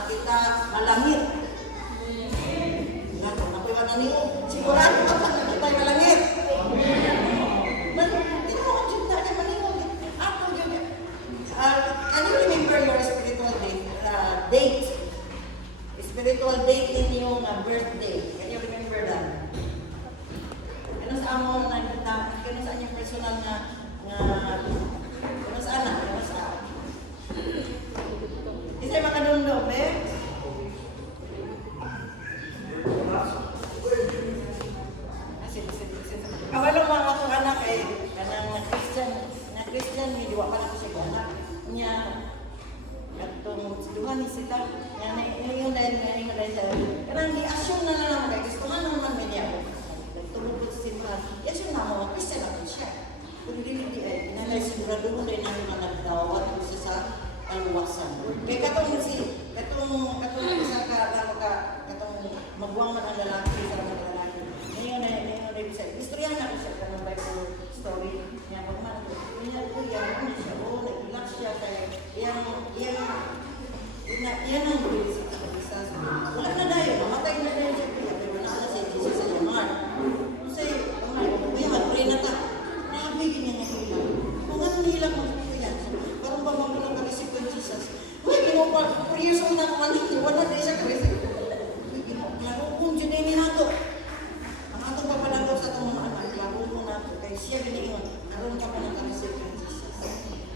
kita malangit? Sigurado ka pa na tayo malangit. Hindi mo kung siya tayo malingog. Ako yun. Can you remember your spiritual date? Spiritual date in yung birthday. Can you remember that? Ano sa amo na kano sa anyang personal na kano sa anak? Kano sa isa'y makadundog, eh? Kawalo mga akong anak eh, kanang na Christian, may diwa pa na ko siya anak niya. Katong siduhan ni sila, yung dahil sa kanang i-assume na lang kay gusto nga naman may niya. Tulog ko sa simbahan, i-assume na mo, Christian ako siya. Kung hindi ay, inalay sigurado mo rin namin na nagdawat ko siya sa kaluwasan. Kaya katong isa katong magwang man ang lalaki sa mga lalaki. Ngayon ay bisa. Istorya na siya ka ng Bible story niya pagman. Niya ko yan siya nag-relax siya kay yan ang bilis sa isa. Wala na dahil mamatay na dahil siya pero wala na siya Jesus sa yaman. Kasi kuya mag-pray na ta. Nabigin niya ng ilang. Kung ano nilang mag-pray parang ba mamulang ka-receive ko Jesus. Uy, Ginoo pa 4 years old na ako wala na siya ka-receive. Kung dyan ay minato. Ang atong papadagaw sa itong mga anak, laro mo na ito. Kaya siya biniingon, naroon ka pa ng karisip ng Jesus.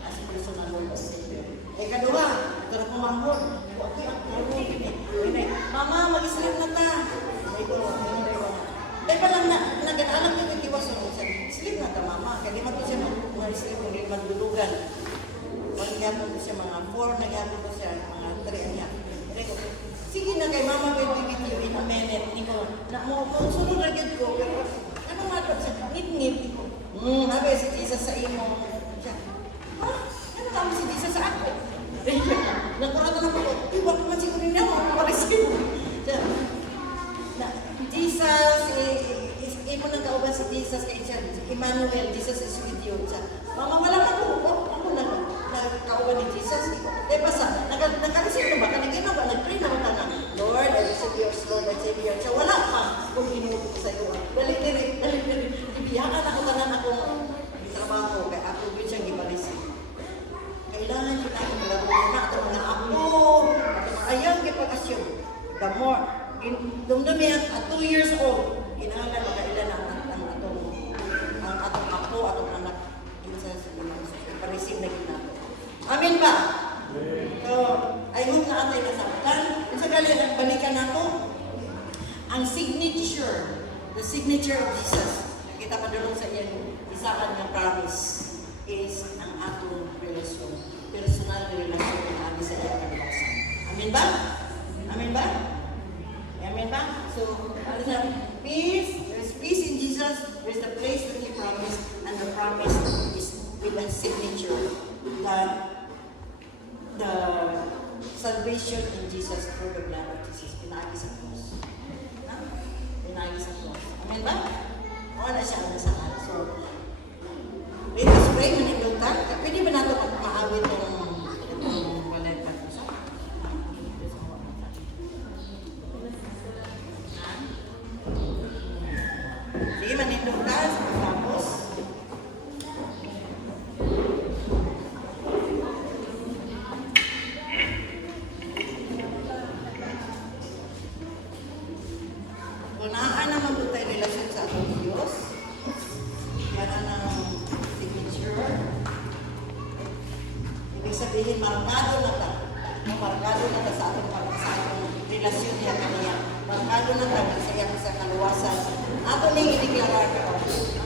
As a personal Lord and Savior. Kaduha, ito na pumanghod. Okay, ang laro mo gini. Mama, mag-islam na ta. Ito, ay palang nag-alam niyo yung tiwas ng isa. Sleep na ta, mama. Kaya di mato siya mag-sleep kung di magdulugan. Pag-ihapon ko siya mga 4, nag-ihapon ko siya mga 3 niya. Sige na kay mama, will be with you in a minute. Niko, na mo, kung sunod na gid ko, pero ano nga ito? Ngit-ngit. Sabi si Jesus sa imo. Siya, ha? Ano kami si Jesus sa ako? Nagkurata na ako, wag naman siguro niya mo, mariskin. Jesus, imo nang kauban si Jesus kay siya, Emmanuel, Jesus is with you. Mama, wala na ako. Ako na kauban ni Jesus. Eh, basta, nagkarisip na ba? Kanigin na ba? Nag-pray na ba na? Lord, I receive your Lord, I receive your siya. Wala pa kung inuupo ko sa iyo. Dali. Ibiyakan ako tanan akong trabaho. Kaya ako yun siyang iparisip. Kailangan yun natin malaro na ito mga ako. Ayaw kipag-asyon. The more, dumdumi at 2 years old, kinahanglan magkailan ang atong ako, atong anak. Iparisip na ginagawa. Amen ba? So, I hope na atay nasaktan. Kung sa galing, nagbalikan ako. Ang signature, the signature of Jesus, nakita pa doon sa iyan, isaan ng promise, is ang atong relasyon. Personal relasyon ng amin sa iyang kaluwasan. Amen ba? Amen ba? Amen ba? So, ano sabi? Peace. There's peace in Jesus. There's the place that He promised. And the promise is with a signature. The salvation in Jesus through the blood of Jesus. Pinagi sa cross. Pinagi sa cross. Amen ba? Wala siya ang nasaan. So, let us pray. Manindugtan. Pwede ba natin maawit itong walaitan? Sige, manindugtan. Tapos, kunaan naman po tayo relasyon sa atong Diyos. Yan ang sabihin, markado na ta. Markado na ta sa atong relasyon niya kaniya. Markado na ta sa iyang sa kaluwasan. Ato ning ideklara karon.